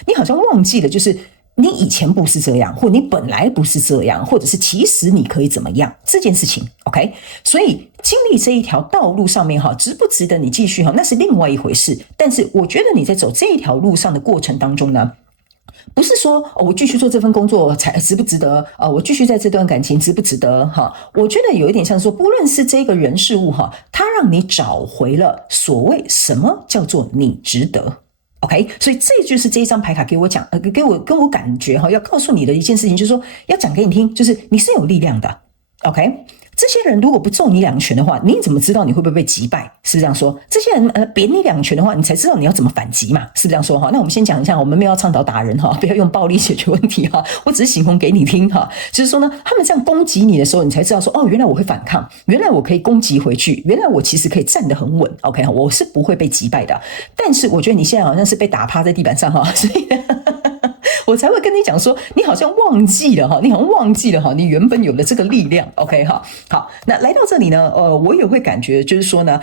你好像忘记了就是你以前不是这样，或你本来不是这样，或者是其实你可以怎么样这件事情。 OK， 所以经历这一条道路上面值不值得你继续那是另外一回事。但是我觉得你在走这一条路上的过程当中呢，不是说我继续做这份工作才值不值得我继续在这段感情值不值得我觉得有一点像说，不论是这个人事物它让你找回了所谓什么叫做你值得。 OK， 所以这就是这一张牌卡给我讲跟我感觉要告诉你的一件事情，就是说要讲给你听，就是你是有力量的。 OK，这些人如果不揍你2拳的话，你怎么知道你会不会被击败？是不是这样说？这些人扁你2拳的话，你才知道你要怎么反击嘛？是不是这样说那我们先讲一下，我们没有要倡导打人不要用暴力解决问题我只是形容给你听就是说呢，他们这样攻击你的时候，你才知道说原来我会反抗，原来我可以攻击回去，原来我其实可以站得很稳。 OK， 我是不会被击败的。但是我觉得你现在好像是被打趴在地板上所以我才会跟你讲说，你好像忘记了你原本有的这个力量。 OK 好，那来到这里呢我也会感觉就是说呢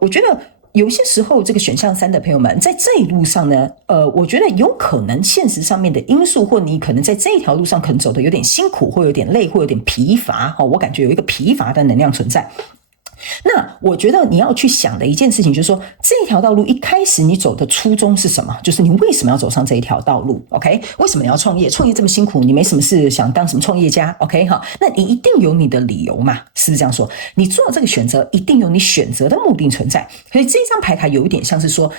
我觉得有些时候这个选项3的朋友们在这一路上呢我觉得有可能现实上面的因素，或你可能在这一条路上可能走得有点辛苦，或有点累，或有点疲乏我感觉有一个疲乏的能量存在。那我觉得你要去想的一件事情就是说，这一条道路一开始你走的初衷是什么？就是你为什么要走上这一条道路 ？OK？ 为什么要创业？创业这么辛苦，你没什么事想当什么创业家 ？OK 那你一定有你的理由嘛？是不是这样说？你做这个选择一定有你选择的目的存在。所以这张牌卡有一点像是说，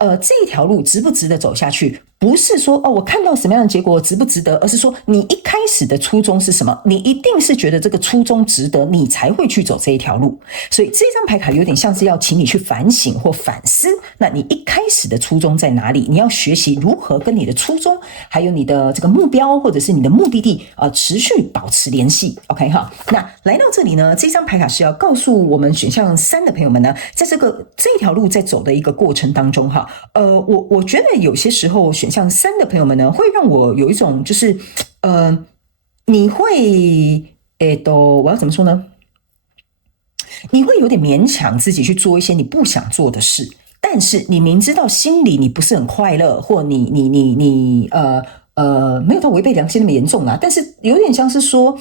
这一条路值不值得走下去？不是说我看到什么样的结果值不值得，而是说你一开始的初衷是什么？你一定是觉得这个初衷值得，你才会去走这一条路。所以这张牌卡有点像是要请你去反省或反思，那你一开始的初衷在哪里？你要学习如何跟你的初衷，还有你的这个目标或者是你的目的地持续保持联系。 OK 那来到这里呢，这张牌卡是要告诉我们选项3的朋友们呢，在这条路在走的一个过程当中我觉得有些时候选项3的朋友们呢，会让我有一种就是你会我要怎么说呢？你会有点勉强自己去做一些你不想做的事，但是你明知道心里你不是很快乐，或你没有到违背良心那么严重啊，但是有点像是说，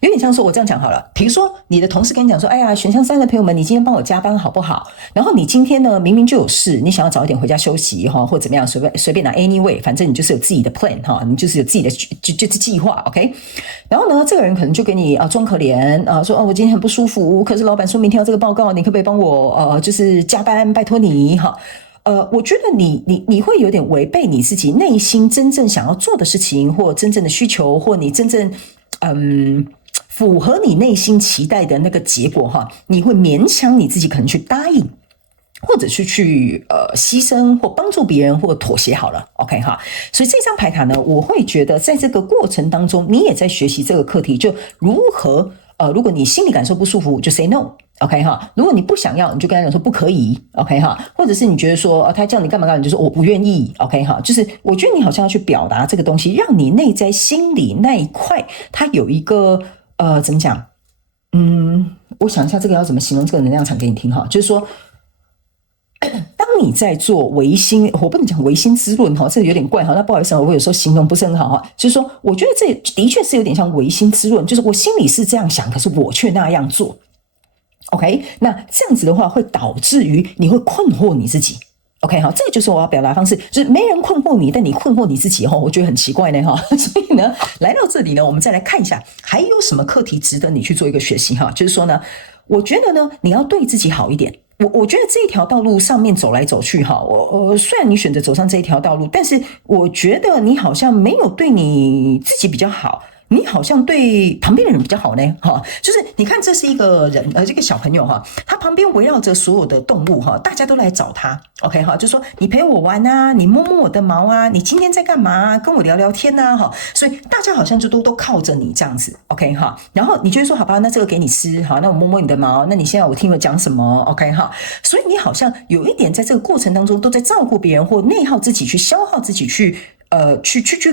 有点像说，我这样讲好了，比如说你的同事跟你讲说，哎呀，选项3的朋友们，你今天帮我加班好不好？然后你今天呢，明明就有事，你想要早一点回家休息哈，或怎么样，随便拿 anyway， 反正你就是有自己的 plan 哈，你就是有自己的就是计划 ，OK？ 然后呢，这个人可能就给你装可怜说我今天很不舒服，可是老板说明天要这个报告，你可不可以帮我就是加班，拜托你哈。我觉得你会有点违背你自己内心真正想要做的事情，或真正的需求，或你真正符合你内心期待的那个结果哈，你会勉强你自己可能去答应，或者是去牺牲或帮助别人或妥协好了 ，OK 哈。所以这张牌卡呢，我会觉得在这个过程当中，你也在学习这个课题，就如何如果你心里感受不舒服，就 say no。OK 哈，如果你不想要，你就跟他讲说不可以 ，OK 哈，或者是你觉得说他叫你干嘛干嘛，你就说我不愿意 ，OK 哈，就是我觉得你好像要去表达这个东西，让你内在心里那一块，它有一个怎么讲？我想一下这个要怎么形容这个能量场给你听哈，就是说，当你在做唯心，我不能讲唯心之论哈，这个有点怪哈，那不好意思，我有时候形容不是很好哈，就是说，我觉得这的确是有点像唯心之论，就是我心里是这样想，可是我却那样做。OK， 那这样子的话会导致于你会困惑你自己。OK， 好，这个就是我要表达的方式，就是没人困惑你，但你困惑你自己我觉得很奇怪呢哈。所以呢，来到这里呢，我们再来看一下还有什么课题值得你去做一个学习哈。就是说呢，我觉得呢，你要对自己好一点。我觉得这一条道路上面走来走去哈，我虽然你选择走上这一条道路，但是我觉得你好像没有对你自己比较好。你好像对旁边的人比较好呢，就是你看，这是一个人，这个小朋友他旁边围绕着所有的动物大家都来找他 ，OK 就说你陪我玩啊，你摸摸我的毛啊，你今天在干嘛啊？跟我聊聊天啊，所以大家好像就都靠着你这样子 ，OK 然后你就会说好吧，那这个给你吃，好，那我摸摸你的毛，那你现在我听我讲什么 ，OK 所以你好像有一点在这个过程当中都在照顾别人或内耗自己，去消耗自己，去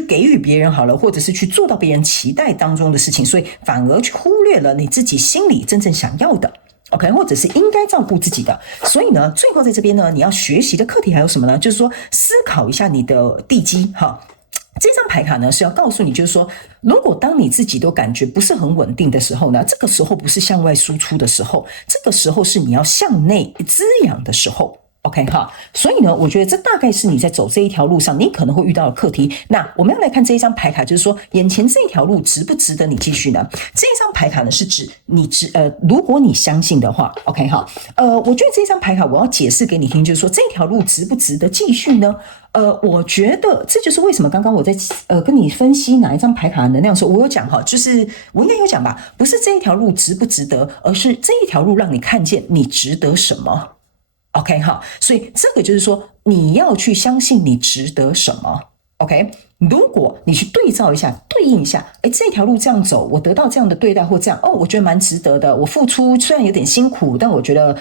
给予别人好了，或者是去做到别人期待当中的事情，所以反而去忽略了你自己心里真正想要的 ，OK， 或者是应该照顾自己的。所以呢，最后在这边呢，你要学习的课题还有什么呢？就是说思考一下你的地基哈。这张牌卡呢是要告诉你，就是说，如果当你自己都感觉不是很稳定的时候呢，这个时候不是向外输出的时候，这个时候是你要向内滋养的时候。OK 所以呢，我觉得这大概是你在走这一条路上你可能会遇到的课题。那我们要来看这一张牌卡，就是说眼前这一条路值不值得你继续呢？这一张牌卡呢是指你如果你相信的话 ，OK 我觉得这张牌卡我要解释给你听，就是说这条路值不值得继续呢？我觉得这就是为什么刚刚我在跟你分析哪一张牌卡的能量的时候，我有讲就是我应该有讲吧，不是这一条路值不值得，而是这一条路让你看见你值得什么。OK 所以这个就是说你要去相信你值得什么 OK， 如果你去对照一下对应一下，这条路这样走我得到这样的对待或这样我觉得蛮值得的，我付出虽然有点辛苦，但我觉得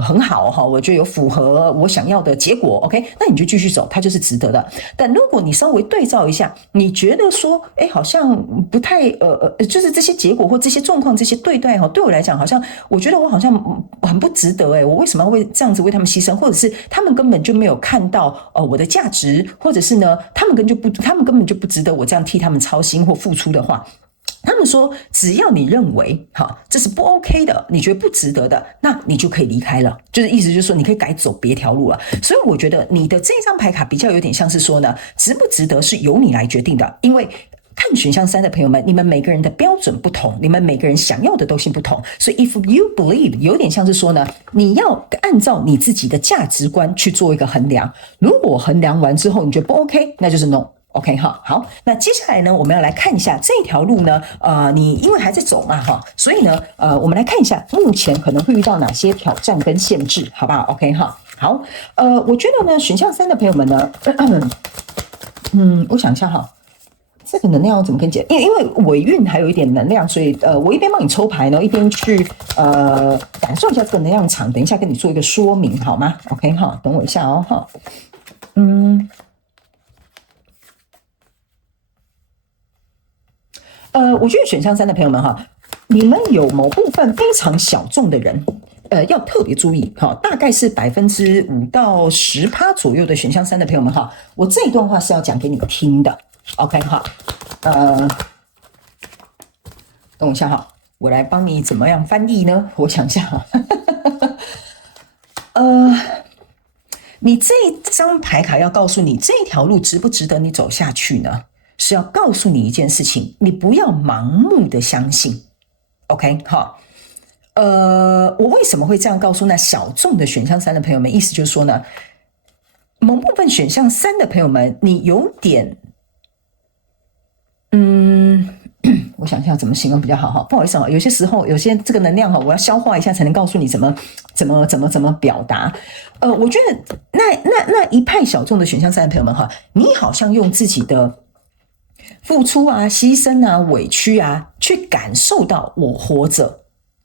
很好我觉得有符合我想要的结果 OK， 那你就继续走，它就是值得的。但如果你稍微对照一下，你觉得说好像不太就是这些结果或这些状况这些对待对我来讲好像我觉得我好像很不值得我为什么要为这样子为他们牺牲，或者是他们根本就没有看到我的价值，或者是呢他们根本就不值得我这样替他们操心或付出的话，他们说只要你认为这是不 OK 的，你觉得不值得的，那你就可以离开了，就是意思就是说你可以改走别条路了。所以我觉得你的这张牌卡比较有点像是说呢，值不值得是由你来决定的，因为看选项3的朋友们，你们每个人的标准不同，你们每个人想要的东西不同，所以 if you believe 有点像是说呢，你要按照你自己的价值观去做一个衡量，如果衡量完之后你觉得不 OK， 那就是 no。OK 好，那接下来呢，我们要来看一下这条路呢，你因为还在走嘛所以呢，我们来看一下目前可能会遇到哪些挑战跟限制，好不好 ？OK 好，我觉得呢，选项3的朋友们呢，我想一下这个能量要怎么跟你讲？因为尾韵还有一点能量，所以我一边帮你抽牌呢，一边去感受一下这个能量场，等一下跟你做一个说明，好吗 ？OK 等我一下我觉得选项3的朋友们你们有某部分非常小众的人，要特别注意哈，大概是5%到10%左右的选项3的朋友们哈，我这一段话是要讲给你听的 ，OK 哈，等我一下哈，我来帮你怎么样翻译呢？我想一下哈，你这一张牌卡要告诉你这条路值不值得你走下去呢？是要告诉你一件事情，你不要盲目的相信 ，OK 哈。我为什么会这样告诉那小众的选项3的朋友们？意思就是说呢，某部分选项3的朋友们，你有点，我想一下怎么形容比较好哈。不好意思啊，有些时候有些这个能量哈，我要消化一下才能告诉你怎么表达。我觉得那一派小众的选项3的朋友们哈，你好像用自己的付出啊、牺牲啊、委屈啊，去感受到我活着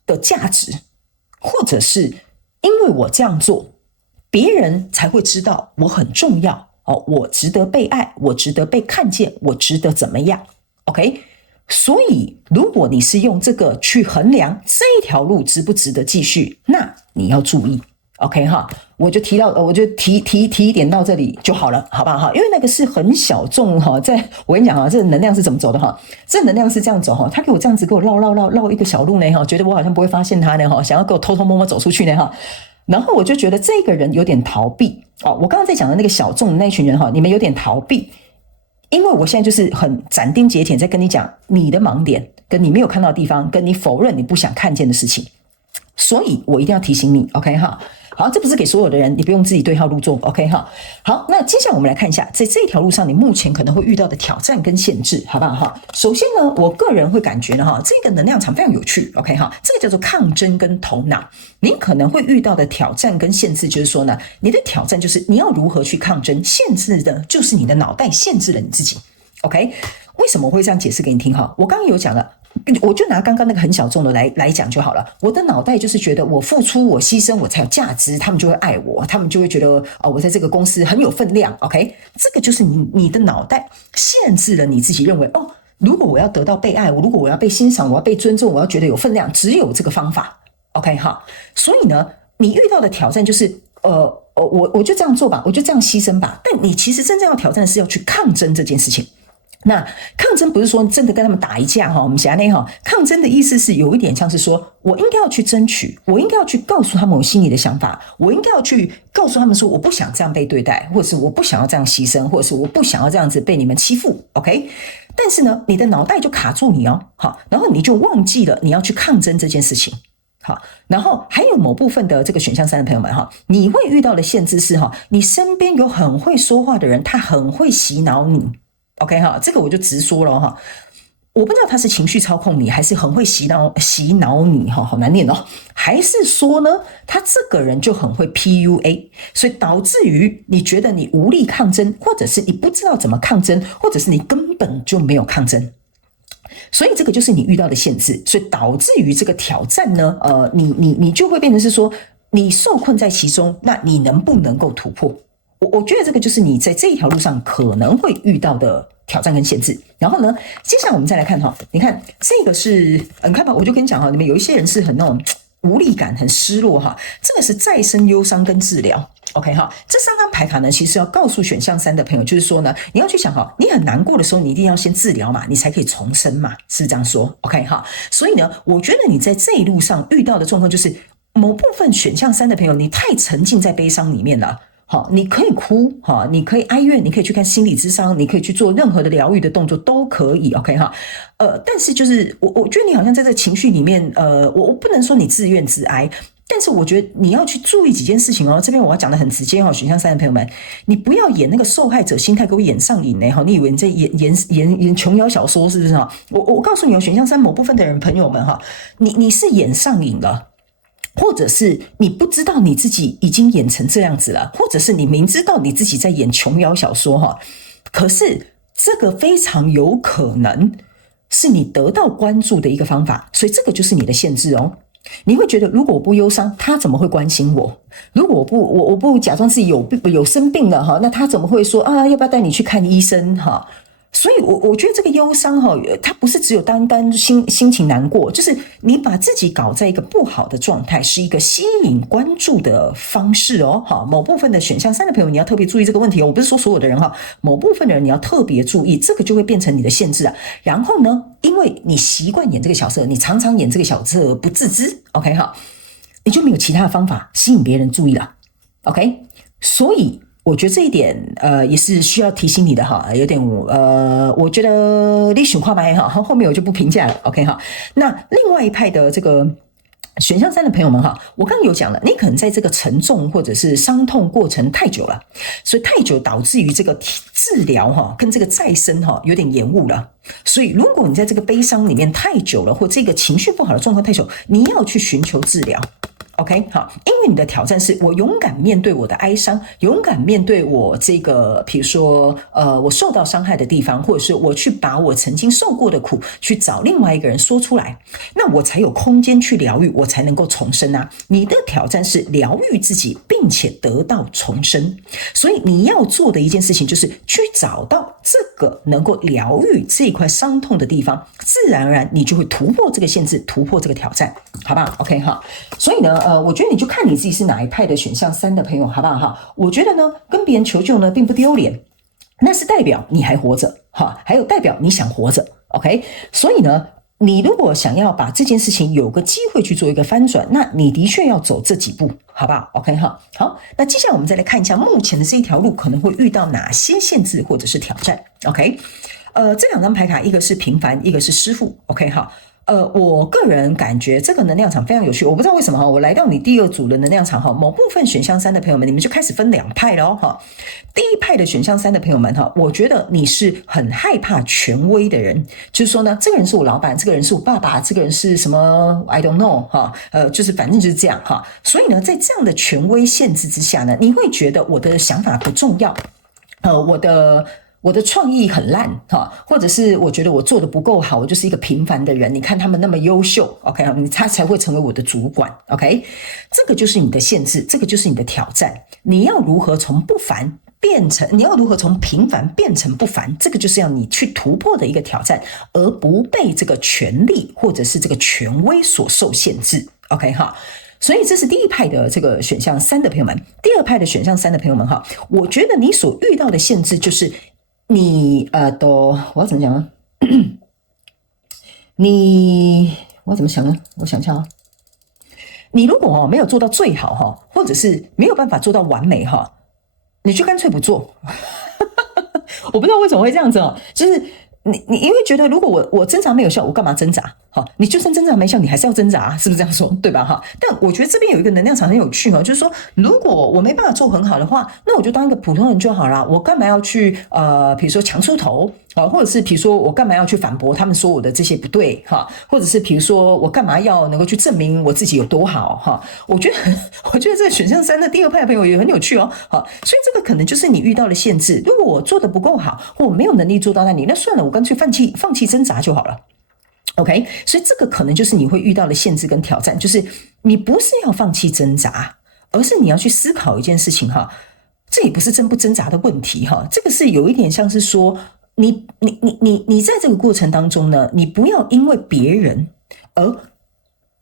的价值，或者是因为我这样做，别人才会知道我很重要哦，我值得被爱，我值得被看见，我值得怎么样 ？OK。所以，如果你是用这个去衡量这一条路值不值得继续，那你要注意 ，OK 哈？我就提一点到这里就好了，好不好哈？因为那个是很小众哈，我跟你讲哈，这个能量是怎么走的哈？这能量是这样走哈，他给我这样子给我绕一个小路呢哈，觉得我好像不会发现他呢哈，想要给我偷偷摸摸走出去呢哈。然后我就觉得这个人有点逃避哦，我刚刚在讲的那个小众的那群人哈，你们有点逃避。因为我现在就是很斩钉截铁在跟你讲你的盲点，跟你没有看到的地方，跟你否认你不想看见的事情，所以我一定要提醒你 ，OK 哈？好，这不是给所有的人，你不用自己对号入座 ，OK 哈？好，那接下来我们来看一下，在这一条路上你目前可能会遇到的挑战跟限制，好不好哈？首先呢，我个人会感觉呢哈，这个能量场非常有趣 ，OK 哈？这个叫做抗争跟头脑，你可能会遇到的挑战跟限制，就是说呢，你的挑战就是你要如何去抗争，限制的就是你的脑袋限制了你自己 ，OK？ 为什么我会这样解释给你听哈？我刚刚有讲了。我就拿刚刚那个很小众的来讲就好了。我的脑袋就是觉得我付出、我牺牲，我才有价值，他们就会爱我，他们就会觉得我在这个公司很有分量。OK， 这个就是你的脑袋限制了你自己，认为如果我要得到被爱，如果我要被欣赏，我要被尊重，我要觉得有分量，只有这个方法。OK 哈，所以呢，你遇到的挑战就是我就这样做吧，我就这样牺牲吧。但你其实真正要挑战的是要去抗争这件事情。那抗争不是说真的跟他们打一架哈，我们讲那哈，抗争的意思是有一点像是说，我应该要去争取，我应该要去告诉他们我心里的想法，我应该要去告诉他们说，我不想这样被对待，或者是我不想要这样牺牲，或者是我不想要这样子被你们欺负 ，OK？ 但是呢，你的脑袋就卡住你哦，好，然后你就忘记了你要去抗争这件事情。好，然后还有某部分的这个选项3的朋友们哈，你会遇到的限制是哈，你身边有很会说话的人，他很会洗脑你。OK 哈，这个我就直说了哈，我不知道他是情绪操控你，还是很会洗脑你哈，好难念哦。还是说呢，他这个人就很会 PUA， 所以导致于你觉得你无力抗争，或者是你不知道怎么抗争，或者是你根本就没有抗争。所以这个就是你遇到的限制，所以导致于这个挑战呢，你就会变成是说，你受困在其中，那你能不能够突破？我觉得这个就是你在这一条路上可能会遇到的挑战跟限制。然后呢，接下来我们再来看哈，你看这个是，你看吧，我就跟你讲哈，你们有一些人是很那种无力感、很失落哈，这个是再生忧伤跟治疗。OK 哈，这3张牌卡呢，其实要告诉选项3的朋友，就是说呢，你要去想哈，你很难过的时候，你一定要先治疗嘛，你才可以重生嘛，是这样说 ？OK 哈，所以呢，我觉得你在这一路上遇到的状况就是，某部分选项3的朋友，你太沉浸在悲伤里面了。好，你可以哭哈，你可以哀怨，你可以去看心理咨商，你可以去做任何的疗愈的动作都可以 ，OK 哈。但是就是我觉得你好像在这个情绪里面，我不能说你自怨自哀，但是我觉得你要去注意几件事情哦。这边我要讲的很直接哦，选项3的朋友们，你不要演那个受害者心态，给我演上瘾呢哈。你以为你在演琼瑶小说是不是哈？我告诉你哦，选项3某部分的人朋友们哈，你是演上瘾了。或者是你不知道你自己已经演成这样子了，或者是你明知道你自己在演琼瑶小说哈，可是这个非常有可能是你得到关注的一个方法，所以这个就是你的限制哦。你会觉得如果我不忧伤，他怎么会关心我？如果我不假装自己有生病了哈，那他怎么会说啊要不要带你去看医生哈？所以我觉得这个忧伤哈，它不是只有单单心情难过，就是你把自己搞在一个不好的状态，是一个吸引关注的方式哦。好，某部分的选项3的朋友，你要特别注意这个问题哦。我不是说所有的人哈，某部分的人你要特别注意，这个就会变成你的限制啊。然后呢，因为你习惯演这个角色，你常常演这个角色不自知 ，OK 哈，你就没有其他的方法吸引别人注意了 ，OK， 所以。我觉得这一点，也是需要提醒你的哈，有点我觉得你想看麦哈，后面我就不评价了 ，OK 哈。那另外一派的这个选项3的朋友们哈，我刚刚有讲了，你可能在这个沉重或者是伤痛过程太久了，所以太久导致于这个治疗哈跟这个再生哈有点延误了。所以如果你在这个悲伤里面太久了，或这个情绪不好的状况太久，你要去寻求治疗。OK， 好，因为你的挑战是我勇敢面对我的哀伤，勇敢面对我这个，比如说，我受到伤害的地方，或者是我去把我曾经受过的苦，去找另外一个人说出来，那我才有空间去疗愈，我才能够重生啊。你的挑战是疗愈自己，并且得到重生，所以你要做的一件事情就是去找到这个能够疗愈这一块伤痛的地方，自然而然你就会突破这个限制，突破这个挑战，好不好 ？OK 哈，所以呢。我觉得你就看你自己是哪一派的选项3的朋友，好不好哈？我觉得呢，跟别人求救呢，并不丢脸，那是代表你还活着哈，还有代表你想活着 ，OK？ 所以呢，你如果想要把这件事情有个机会去做一个翻转，那你的确要走这几步，好不好 ？OK 哈，好，那接下来我们再来看一下目前的这一条路可能会遇到哪些限制或者是挑战 ，OK？ 这2张牌卡，一个是平凡，一个是师傅 ，OK 哈。我个人感觉这个能量场非常有趣，我不知道为什么哈，我来到你第2组的能量场哈，某部分选项3的朋友们，你们就开始分2派了哦哈。第一派的选项3的朋友们哈，我觉得你是很害怕权威的人，就是说呢，这个人是我老板，这个人是我爸爸，这个人是什么 I don't know 哈，就是反正就是这样哈。所以呢，在这样的权威限制之下呢，你会觉得我的想法不重要，我的创意很烂哈，或者是我觉得我做的不够好，我就是一个平凡的人。你看他们那么优秀 ，OK， 他才会成为我的主管 ，OK， 这个就是你的限制，这个就是你的挑战。你要如何从不凡变成？你要如何从平凡变成不凡？这个就是要你去突破的一个挑战，而不被这个权力或者是这个权威所受限制 ，OK 哈。所以这是第一派的这个选项3的朋友们，第2派的选项3的朋友们哈，我觉得你所遇到的限制就是你我要怎么讲呢？我怎么想呢？我想一下啊，你如果没有做到最好哈，或者是没有办法做到完美哈，你就干脆不做。我不知道为什么会这样子哦，就是你因为觉得如果我挣扎没有效，我干嘛挣扎？好，你就算挣扎没效，你还是要挣扎，是不是这样说？对吧？哈，但我觉得这边有一个能量场很有趣哈，就是说，如果我没办法做很好的话，那我就当一个普通人就好了。我干嘛要去比如说强出头啊，或者是比如说我干嘛要去反驳他们说我的这些不对哈，或者是比如说我干嘛要能够去证明我自己有多好哈？我觉得这个选项3的第2派的朋友也很有趣哦。好，所以这个可能就是你遇到的限制。如果我做的不够好，或我没有能力做到那里，那算了，我干脆放弃挣扎就好了。OK， 所以这个可能就是你会遇到的限制跟挑战，就是你不是要放弃挣扎，而是你要去思考一件事情哈，这也不是挣不挣扎的问题哈，这个是有一点像是说，你在这个过程当中呢，你不要因为别人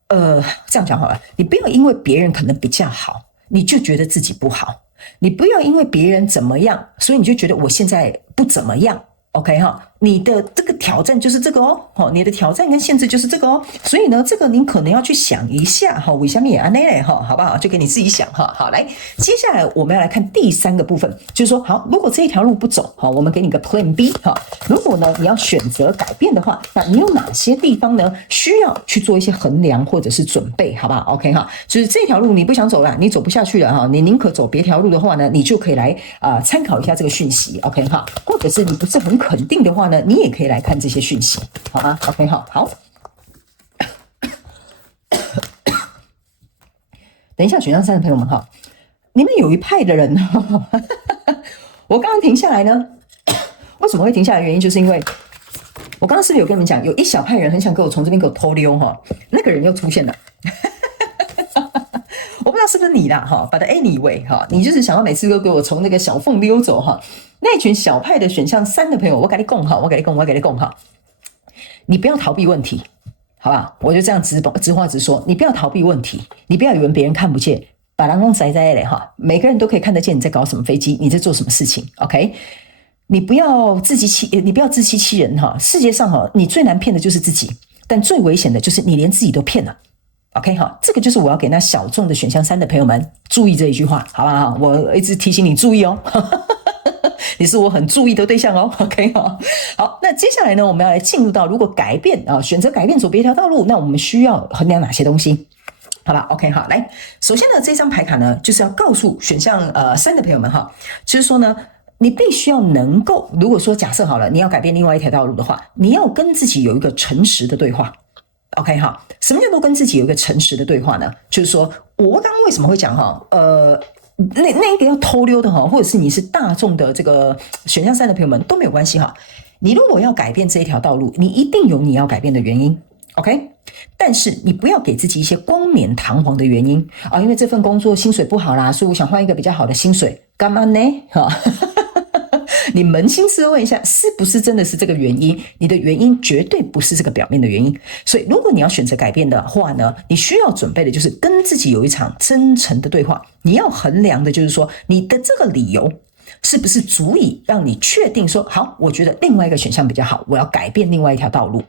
而这样讲好了，你不要因为别人可能比较好，你就觉得自己不好，你不要因为别人怎么样，所以你就觉得我现在不怎么样。OK 哈，你的这个挑战就是这个哦，你的挑战跟限制就是这个哦，所以呢，这个你可能要去想一下哈，为什么也安内哈，好不好？就给你自己想哈。好，来，接下来我们要来看第3个部分，就是说，好，如果这一条路不走，好，我们给你个 Plan B 哈。如果呢你要选择改变的话，那你有哪些地方呢需要去做一些衡量或者是准备，好不好 ？OK 哈，就是这条路你不想走了，你走不下去了哈，你宁可走别条路的话呢，你就可以来参考一下这个讯息 ，OK 哈，或者是你不是很肯定的话呢，你也可以来看这些讯息，好吗 ？OK 哈，好。等一下，选项3的朋友们哈，你们有一派的人，我刚刚停下来呢，为什么会停下来？原因就是因为我刚刚是不是有跟你们讲，有一小派人很想给我从这边给我偷溜哈，那个人又出现了。我不知道是不是你啦哈， but anyway 哈，你就是想要每次都给我从那个小缝溜走哈。那群小派的选项3的朋友，我跟你讲哈，你不要逃避问题，好吧？我就这样直话直说，你不要逃避问题，你不要以为别人看不见，把人弄塞在嘞哈，每个人都可以看得见你在搞什么飞机，你在做什么事情 ，OK？ 你不要自欺欺人哈，世界上哈，你最难骗的就是自己，但最危险的就是你连自己都骗了。OK 哈，这个就是我要给那小众的选项3的朋友们注意这一句话，好不好？我一直提醒你注意哦，你是我很注意的对象哦。OK 哈，好，那接下来呢，我们要来进入到如果改变选择改变走别条道路，那我们需要衡量哪些东西？好吧 ，OK 好，来，首先呢，这张牌卡呢，就是要告诉选项3的朋友们哈，就是说呢，你必须要能够，如果说假设好了，你要改变另外一条道路的话，你要跟自己有一个诚实的对话。OK 哈，什么叫做跟自己有一个诚实的对话呢？就是说我刚刚为什么会讲哈，那个要偷溜的哈，或者是你是大众的这个选项3的朋友们都没有关系哈。你如果要改变这一条道路，你一定有你要改变的原因 ，OK？ 但是你不要给自己一些冠冕堂皇的原因啊，因为这份工作薪水不好啦，所以我想换一个比较好的薪水，干嘛呢？哈。你扪心自问一下，是不是真的是这个原因？你的原因绝对不是这个表面的原因。所以如果你要选择改变的话呢，你需要准备的就是跟自己有一场真诚的对话。你要衡量的就是说，你的这个理由是不是足以让你确定说，好，我觉得另外一个选项比较好，我要改变另外一条道路。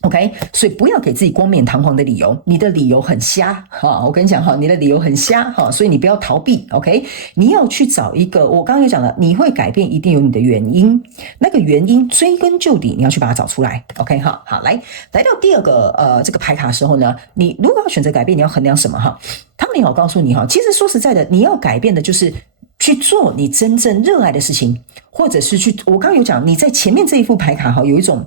OK， 所以不要给自己冠冕堂皇的理由，你的理由很瞎哈，我跟你讲哈，你的理由很瞎哈，所以你不要逃避 OK， 你要去找一个，我刚刚有讲了，你会改变一定有你的原因，那个原因追根究底，你要去把它找出来 OK 哈，好，来到第二个这个牌卡的时候呢，你如果要选择改变，你要衡量什么哈？他们也好告诉你哈，其实说实在的，你要改变的就是去做你真正热爱的事情，或者是去，我刚刚有讲，你在前面这一副牌卡哈，有一种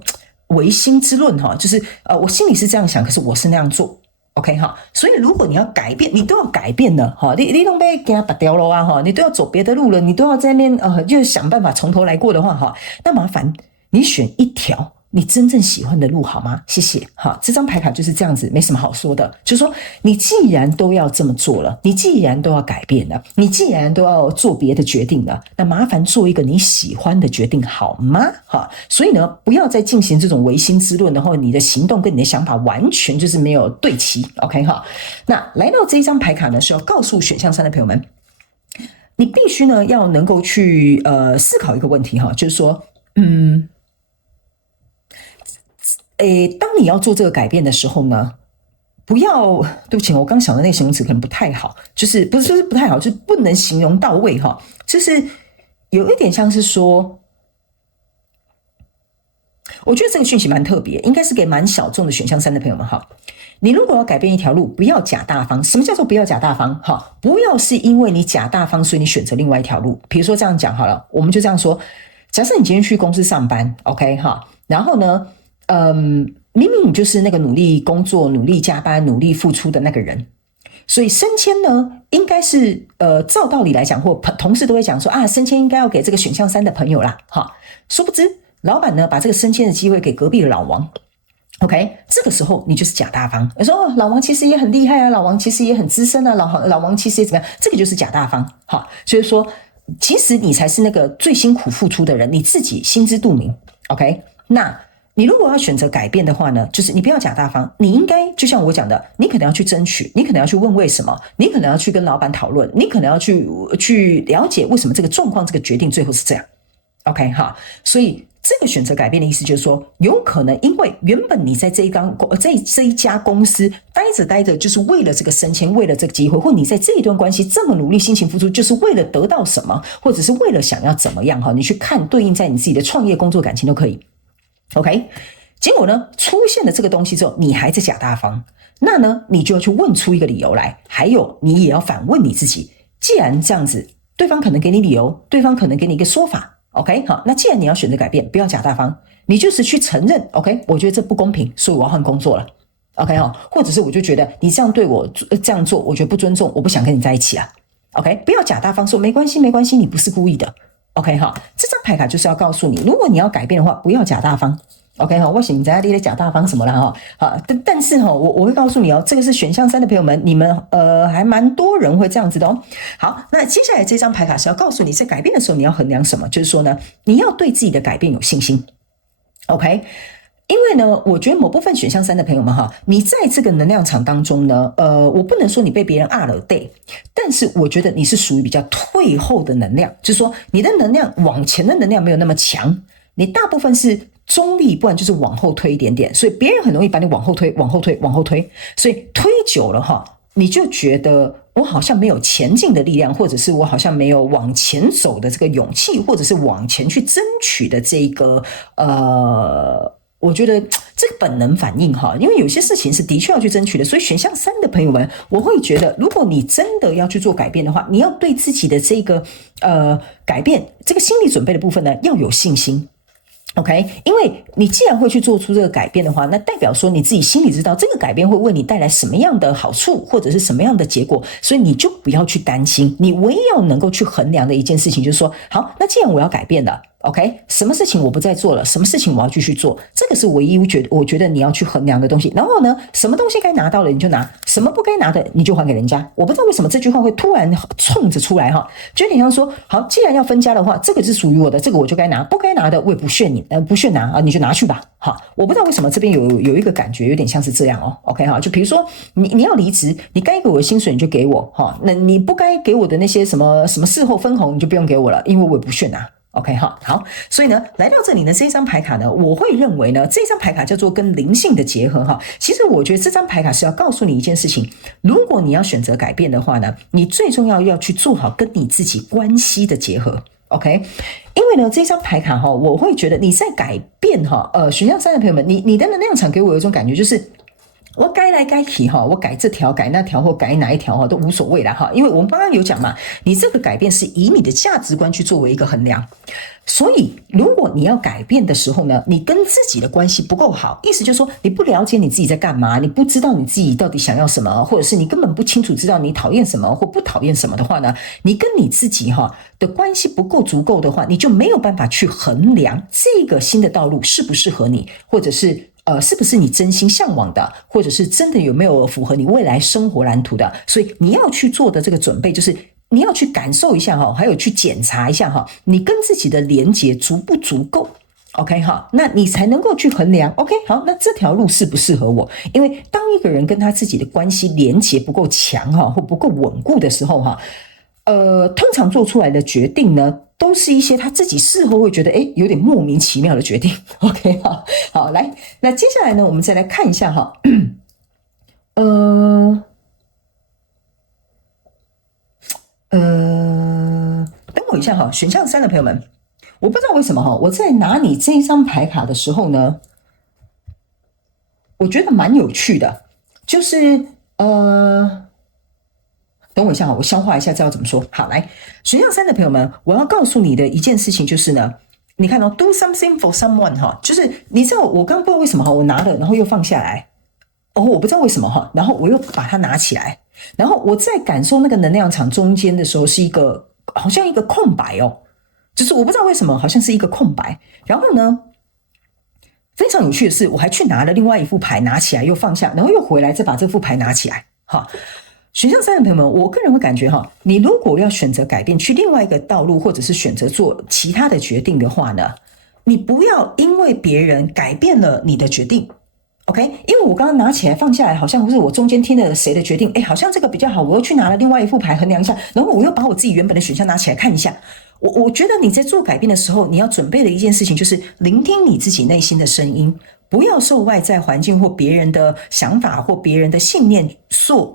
唯心之论哈，就是我心里是这样想，可是我是那样做 ，OK 哈。所以如果你要改变，你都要改变了哈，你都被给他拔掉了啊哈，你都要走别的路了，你都要在那边就想办法从头来过的话哈，那麻烦你选一条你真正喜欢的路好吗？谢谢哈，这张牌卡就是这样子，没什么好说的。就是说，你既然都要这么做了，你既然都要改变了，你既然都要做别的决定了，那麻烦做一个你喜欢的决定好吗？哈，所以呢，不要再进行这种唯心之论，然后你的行动跟你的想法完全就是没有对齐。OK 哈，那来到这一张牌卡呢，是要告诉选项3的朋友们，你必须呢要能够去思考一个问题哈，就是说，当你要做这个改变的时候呢，不要，对不起，我刚想的那个形容词可能不太好，就是不是不太好，就是不能形容到位哈，就是有一点像是说，我觉得这个讯息蛮特别，应该是给蛮小众的选项3的朋友们哈。你如果要改变一条路，不要假大方。什么叫做不要假大方？哈，不要是因为你假大方，所以你选择另外一条路。比如说这样讲好了，我们就这样说：假设你今天去公司上班 ，OK 哈，然后呢？明明你就是那个努力工作、努力加班、努力付出的那个人，所以升迁呢，应该是照道理来讲，或同事都会讲说啊，升迁应该要给这个选项3的朋友啦，哈，殊不知老板呢把这个升迁的机会给隔壁的老王 ，OK， 这个时候你就是假大方，说哦，老王其实也很厉害啊，老王其实也很资深啊，老王其实也怎么样，这个就是假大方，哈，所以说其实你才是那个最辛苦付出的人，你自己心知肚明 ，OK， 那。你如果要选择改变的话呢，就是你不要假大方，你应该就像我讲的，你可能要去争取，你可能要去问为什么，你可能要去跟老板讨论，你可能要去了解为什么这个状况、这个决定最后是这样。OK 哈，所以这个选择改变的意思就是说，有可能因为原本你在这一家公司待着，就是为了这个升迁，为了这个机会，或你在这一段关系这么努力、辛勤付出，就是为了得到什么，或者是为了想要怎么样哈？你去看对应在你自己的创业、工作、感情都可以。OK， 结果呢，出现了这个东西之后，你还在假大方，那呢，你就要去问出一个理由来，还有你也要反问你自己，既然这样子，对方可能给你理由，对方可能给你一个说法 ，OK， 好，那既然你要选择改变，不要假大方，你就是去承认 ，OK， 我觉得这不公平，所以我要换工作了 ，OK 哈，或者是我就觉得你这样对我这样做，我觉得不尊重，我不想跟你在一起啊 ，OK， 不要假大方说没关系，你不是故意的。OK 哈，这张牌卡就是要告诉你，如果你要改变的话，不要假大方 OK 哈，我想你在你在假大方什么啦哈，好，但是哈，我会告诉你哦，这个是选项3的朋友们，你们还蛮多人会这样子的哦。好，那接下来这张牌卡是要告诉你，在改变的时候你要衡量什么，就是说呢，你要对自己的改变有信心。OK。因为呢，我觉得某部分选项3的朋友们哈，你在这个能量场当中呢，我不能说你被别人了对，但是我觉得你是属于比较退后的能量，就是说你的能量往前的能量没有那么强，你大部分是中立，不然就是往后推一点点，所以别人很容易把你往后推，往后推，往后推，所以推久了哈，你就觉得我好像没有前进的力量，或者是我好像没有往前走的这个勇气，或者是往前去争取的这个我觉得这个本能反应哈，因为有些事情是的确要去争取的，所以选项3的朋友们，我会觉得，如果你真的要去做改变的话，你要对自己的这个改变这个心理准备的部分呢，要有信心。OK， 因为你既然会去做出这个改变的话，那代表说你自己心里知道这个改变会为你带来什么样的好处，或者是什么样的结果，所以你就不要去担心。你唯一要能够去衡量的一件事情就是说，好，那既然我要改变了。OK， 什么事情我不再做了，什么事情我要继续做，这个是唯一我觉得你要去衡量的东西。然后呢，什么东西该拿到了你就拿，什么不该拿的你就还给人家。我不知道为什么这句话会突然冲着出来哈，就有点像说，好，既然要分家的话，这个是属于我的，这个我就该拿，不该拿的我也不屑你，不屑拿啊，你就拿去吧。好，我不知道为什么这边有一个感觉有点像是这样哦。OK 哈，就比如说你要离职，你该给我的薪水你就给我哈，那你不该给我的那些什么事后分红你就不用给我了，因为我也不屑拿。OK 哈，好，所以呢，来到这里呢，这张牌卡呢，我会认为呢，这张牌卡叫做跟灵性的结合哈。其实我觉得这张牌卡是要告诉你一件事情：如果你要选择改变的话呢，你最重要去做好跟你自己关系的结合。OK， 因为呢，这张牌卡哈，我会觉得你在改变哈，选项3的朋友们，你的能量场给我有一种感觉就是。我该来该去哈，我改这条改那条或改哪一条哈都无所谓啦哈，因为我们刚刚有讲嘛，你这个改变是以你的价值观去作为一个衡量，所以如果你要改变的时候呢，你跟自己的关系不够好，意思就是说你不了解你自己在干嘛，你不知道你自己到底想要什么，或者是你根本不清楚知道你讨厌什么或不讨厌什么的话呢，你跟你自己哈的关系不够足够的话，你就没有办法去衡量这个新的道路适不适合你，或者是是不是你真心向往的，或者是真的有没有符合你未来生活蓝图的？所以你要去做的这个准备，就是你要去感受一下哈，还有去检查一下哈，你跟自己的连结足不足够 ？OK 哈，那你才能够去衡量。OK， 好，那这条路适不适合我？因为当一个人跟他自己的关系连结不够强哈，或不够稳固的时候哈，通常做出来的决定呢，都是一些他自己事后会觉得有点莫名其妙的决定。OK 好，来，那接下来呢，我们再来看一下哈，等我一下哈，选项3的朋友们，我不知道为什么哈，我在拿你这张牌卡的时候呢，我觉得蛮有趣的，就是等我一下，我消化一下，知道怎么说。好，来，选项3的朋友们，我要告诉你的一件事情就是呢，你看do something for someone 哈，就是你知道我刚不知道为什么哈，我拿了然后又放下来，我不知道为什么哈，然后我又把它拿起来，然后我在感受那个能量场中间的时候是一个好像一个空白哦，就是我不知道为什么好像是一个空白，然后呢，非常有趣的是，我还去拿了另外一副牌，拿起来又放下，然后又回来再把这副牌拿起来，哈。选项3的朋友们，我个人会感觉哈，你如果要选择改变去另外一个道路，或者是选择做其他的决定的话呢，你不要因为别人改变了你的决定 ，OK？ 因为我刚刚拿起来放下来，好像不是我中间听了谁的决定，好像这个比较好，我又去拿了另外一副牌衡量一下，然后我又把我自己原本的选项拿起来看一下。我觉得你在做改变的时候，你要准备的一件事情就是聆听你自己内心的声音，不要受外在环境或别人的想法或别人的信念受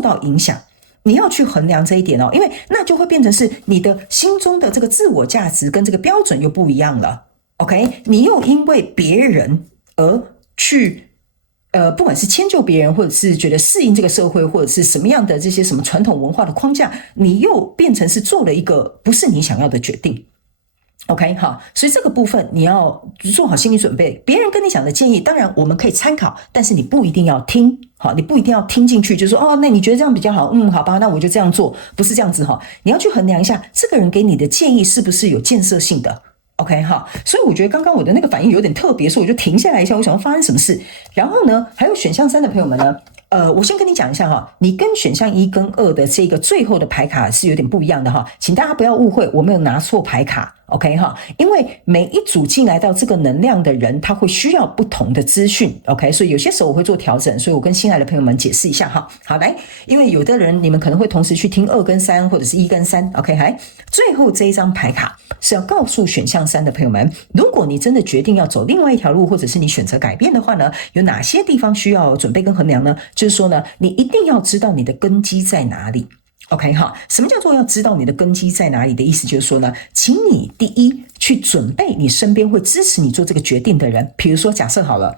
到影响。你要去衡量这一点哦，因为那就会变成是你的心中的这个自我价值跟这个标准又不一样了。OK， 你又因为别人而去不管是迁就别人，或者是觉得适应这个社会，或者是什么样的这些什么传统文化的框架，你又变成是做了一个不是你想要的决定。OK 好，所以这个部分你要做好心理准备。别人跟你讲的建议，当然我们可以参考，但是你不一定要听。好，你不一定要听进去，就是说那你觉得这样比较好，好吧，那我就这样做，不是这样子哈。你要去衡量一下，这个人给你的建议是不是有建设性的。OK 哈，所以我觉得刚刚我的那个反应有点特别，所以我就停下来一下，我想要发生什么事。然后呢，还有选项3的朋友们呢，我先跟你讲一下哈，你跟选项1跟2的这个最后的牌卡是有点不一样的哈，请大家不要误会，我没有拿错牌卡。OK 哈，因为每一组进来到这个能量的人，他会需要不同的资讯。OK， 所以有些时候我会做调整，所以我跟新来的朋友们解释一下哈。好，来，因为有的人你们可能会同时去听2跟3，或者是1跟3。OK， 来，最后这一张牌卡是要告诉选项3的朋友们，如果你真的决定要走另外一条路，或者是你选择改变的话呢，有哪些地方需要准备跟衡量呢？就是说呢，你一定要知道你的根基在哪里。OK 哈，什么叫做要知道你的根基在哪里的意思就是说呢，请你第一去准备你身边会支持你做这个决定的人，比如说假设好了，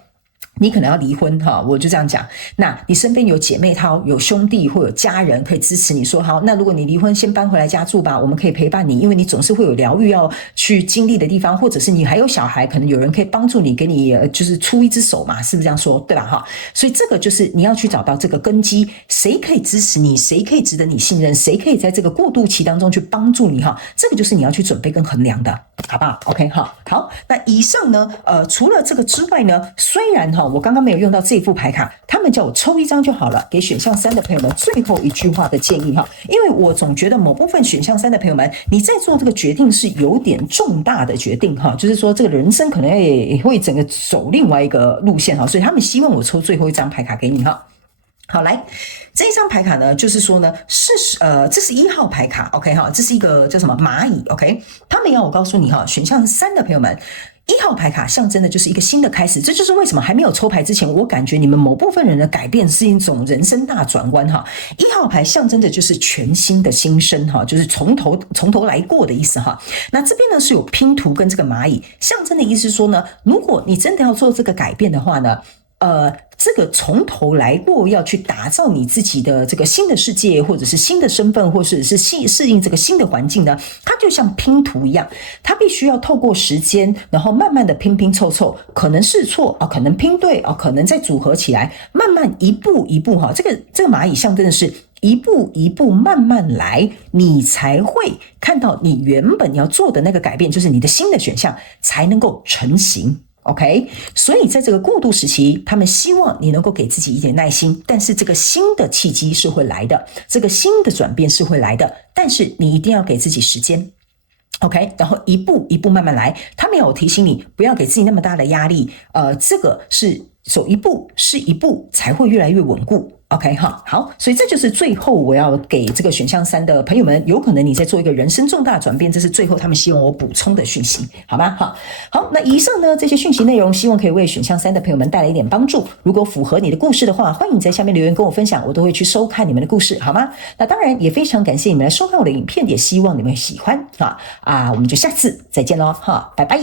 你可能要离婚哈，我就这样讲。那你身边有姐妹淘、有兄弟或有家人可以支持你说好，那如果你离婚，先搬回来家住吧，我们可以陪伴你，因为你总是会有疗愈要去经历的地方，或者是你还有小孩，可能有人可以帮助你，给你就是出一只手嘛，是不是这样说？对吧？哈，所以这个就是你要去找到这个根基，谁可以支持你，谁可以值得你信任，谁可以在这个过渡期当中去帮助你哈，这个就是你要去准备跟衡量的，好不好 ？OK 哈，好，那以上呢，除了这个之外呢，虽然哈。我刚刚没有用到这副牌卡，他们叫我抽一张就好了，给选项3的朋友们最后一句话的建议哈，因为我总觉得某部分选项3的朋友们，你在做这个决定是有点重大的决定哈，就是说这个人生可能也会整个走另外一个路线哈，所以他们希望我抽最后一张牌卡给你哈。好，来这一张牌卡呢，就是说呢，这是1号牌卡 ，OK 哈，这是一个叫什么蚂蚁 ，OK， 他们要我告诉你哈，选项3的朋友们。1号牌卡象征的就是一个新的开始，这就是为什么还没有抽牌之前，我感觉你们某部分人的改变是一种人生大转弯哈。1号牌象征的就是全新的新生哈，就是从头来过的意思哈。那这边呢是有拼图跟这个蚂蚁，象征的意思是说呢，如果你真的要做这个改变的话呢，这个从头来过，要去打造你自己的这个新的世界，或者是新的身份，或者是适应这个新的环境呢，它就像拼图一样，它必须要透过时间，然后慢慢的拼凑，可能试错啊，可能拼对啊，可能再组合起来，慢慢一步一步哈，这个蚂蚁象征的是一步一步慢慢来，你才会看到你原本要做的那个改变，就是你的新的选项才能够成型。OK， 所以在这个过渡时期，他们希望你能够给自己一点耐心，但是这个新的契机是会来的，这个新的转变是会来的，但是你一定要给自己时间。OK， 然后一步一步慢慢来。他们有提醒你不要给自己那么大的压力，这个是走一步是一步才会越来越稳固。OK 哈，好，所以这就是最后我要给这个选项3的朋友们，有可能你在做一个人生重大转变，这是最后他们希望我补充的讯息，好吗？好，那以上呢这些讯息内容，希望可以为选项3的朋友们带来一点帮助。如果符合你的故事的话，欢迎你在下面留言跟我分享，我都会去收看你们的故事，好吗？那当然也非常感谢你们来收看我的影片，也希望你们喜欢我们就下次再见咯，拜拜。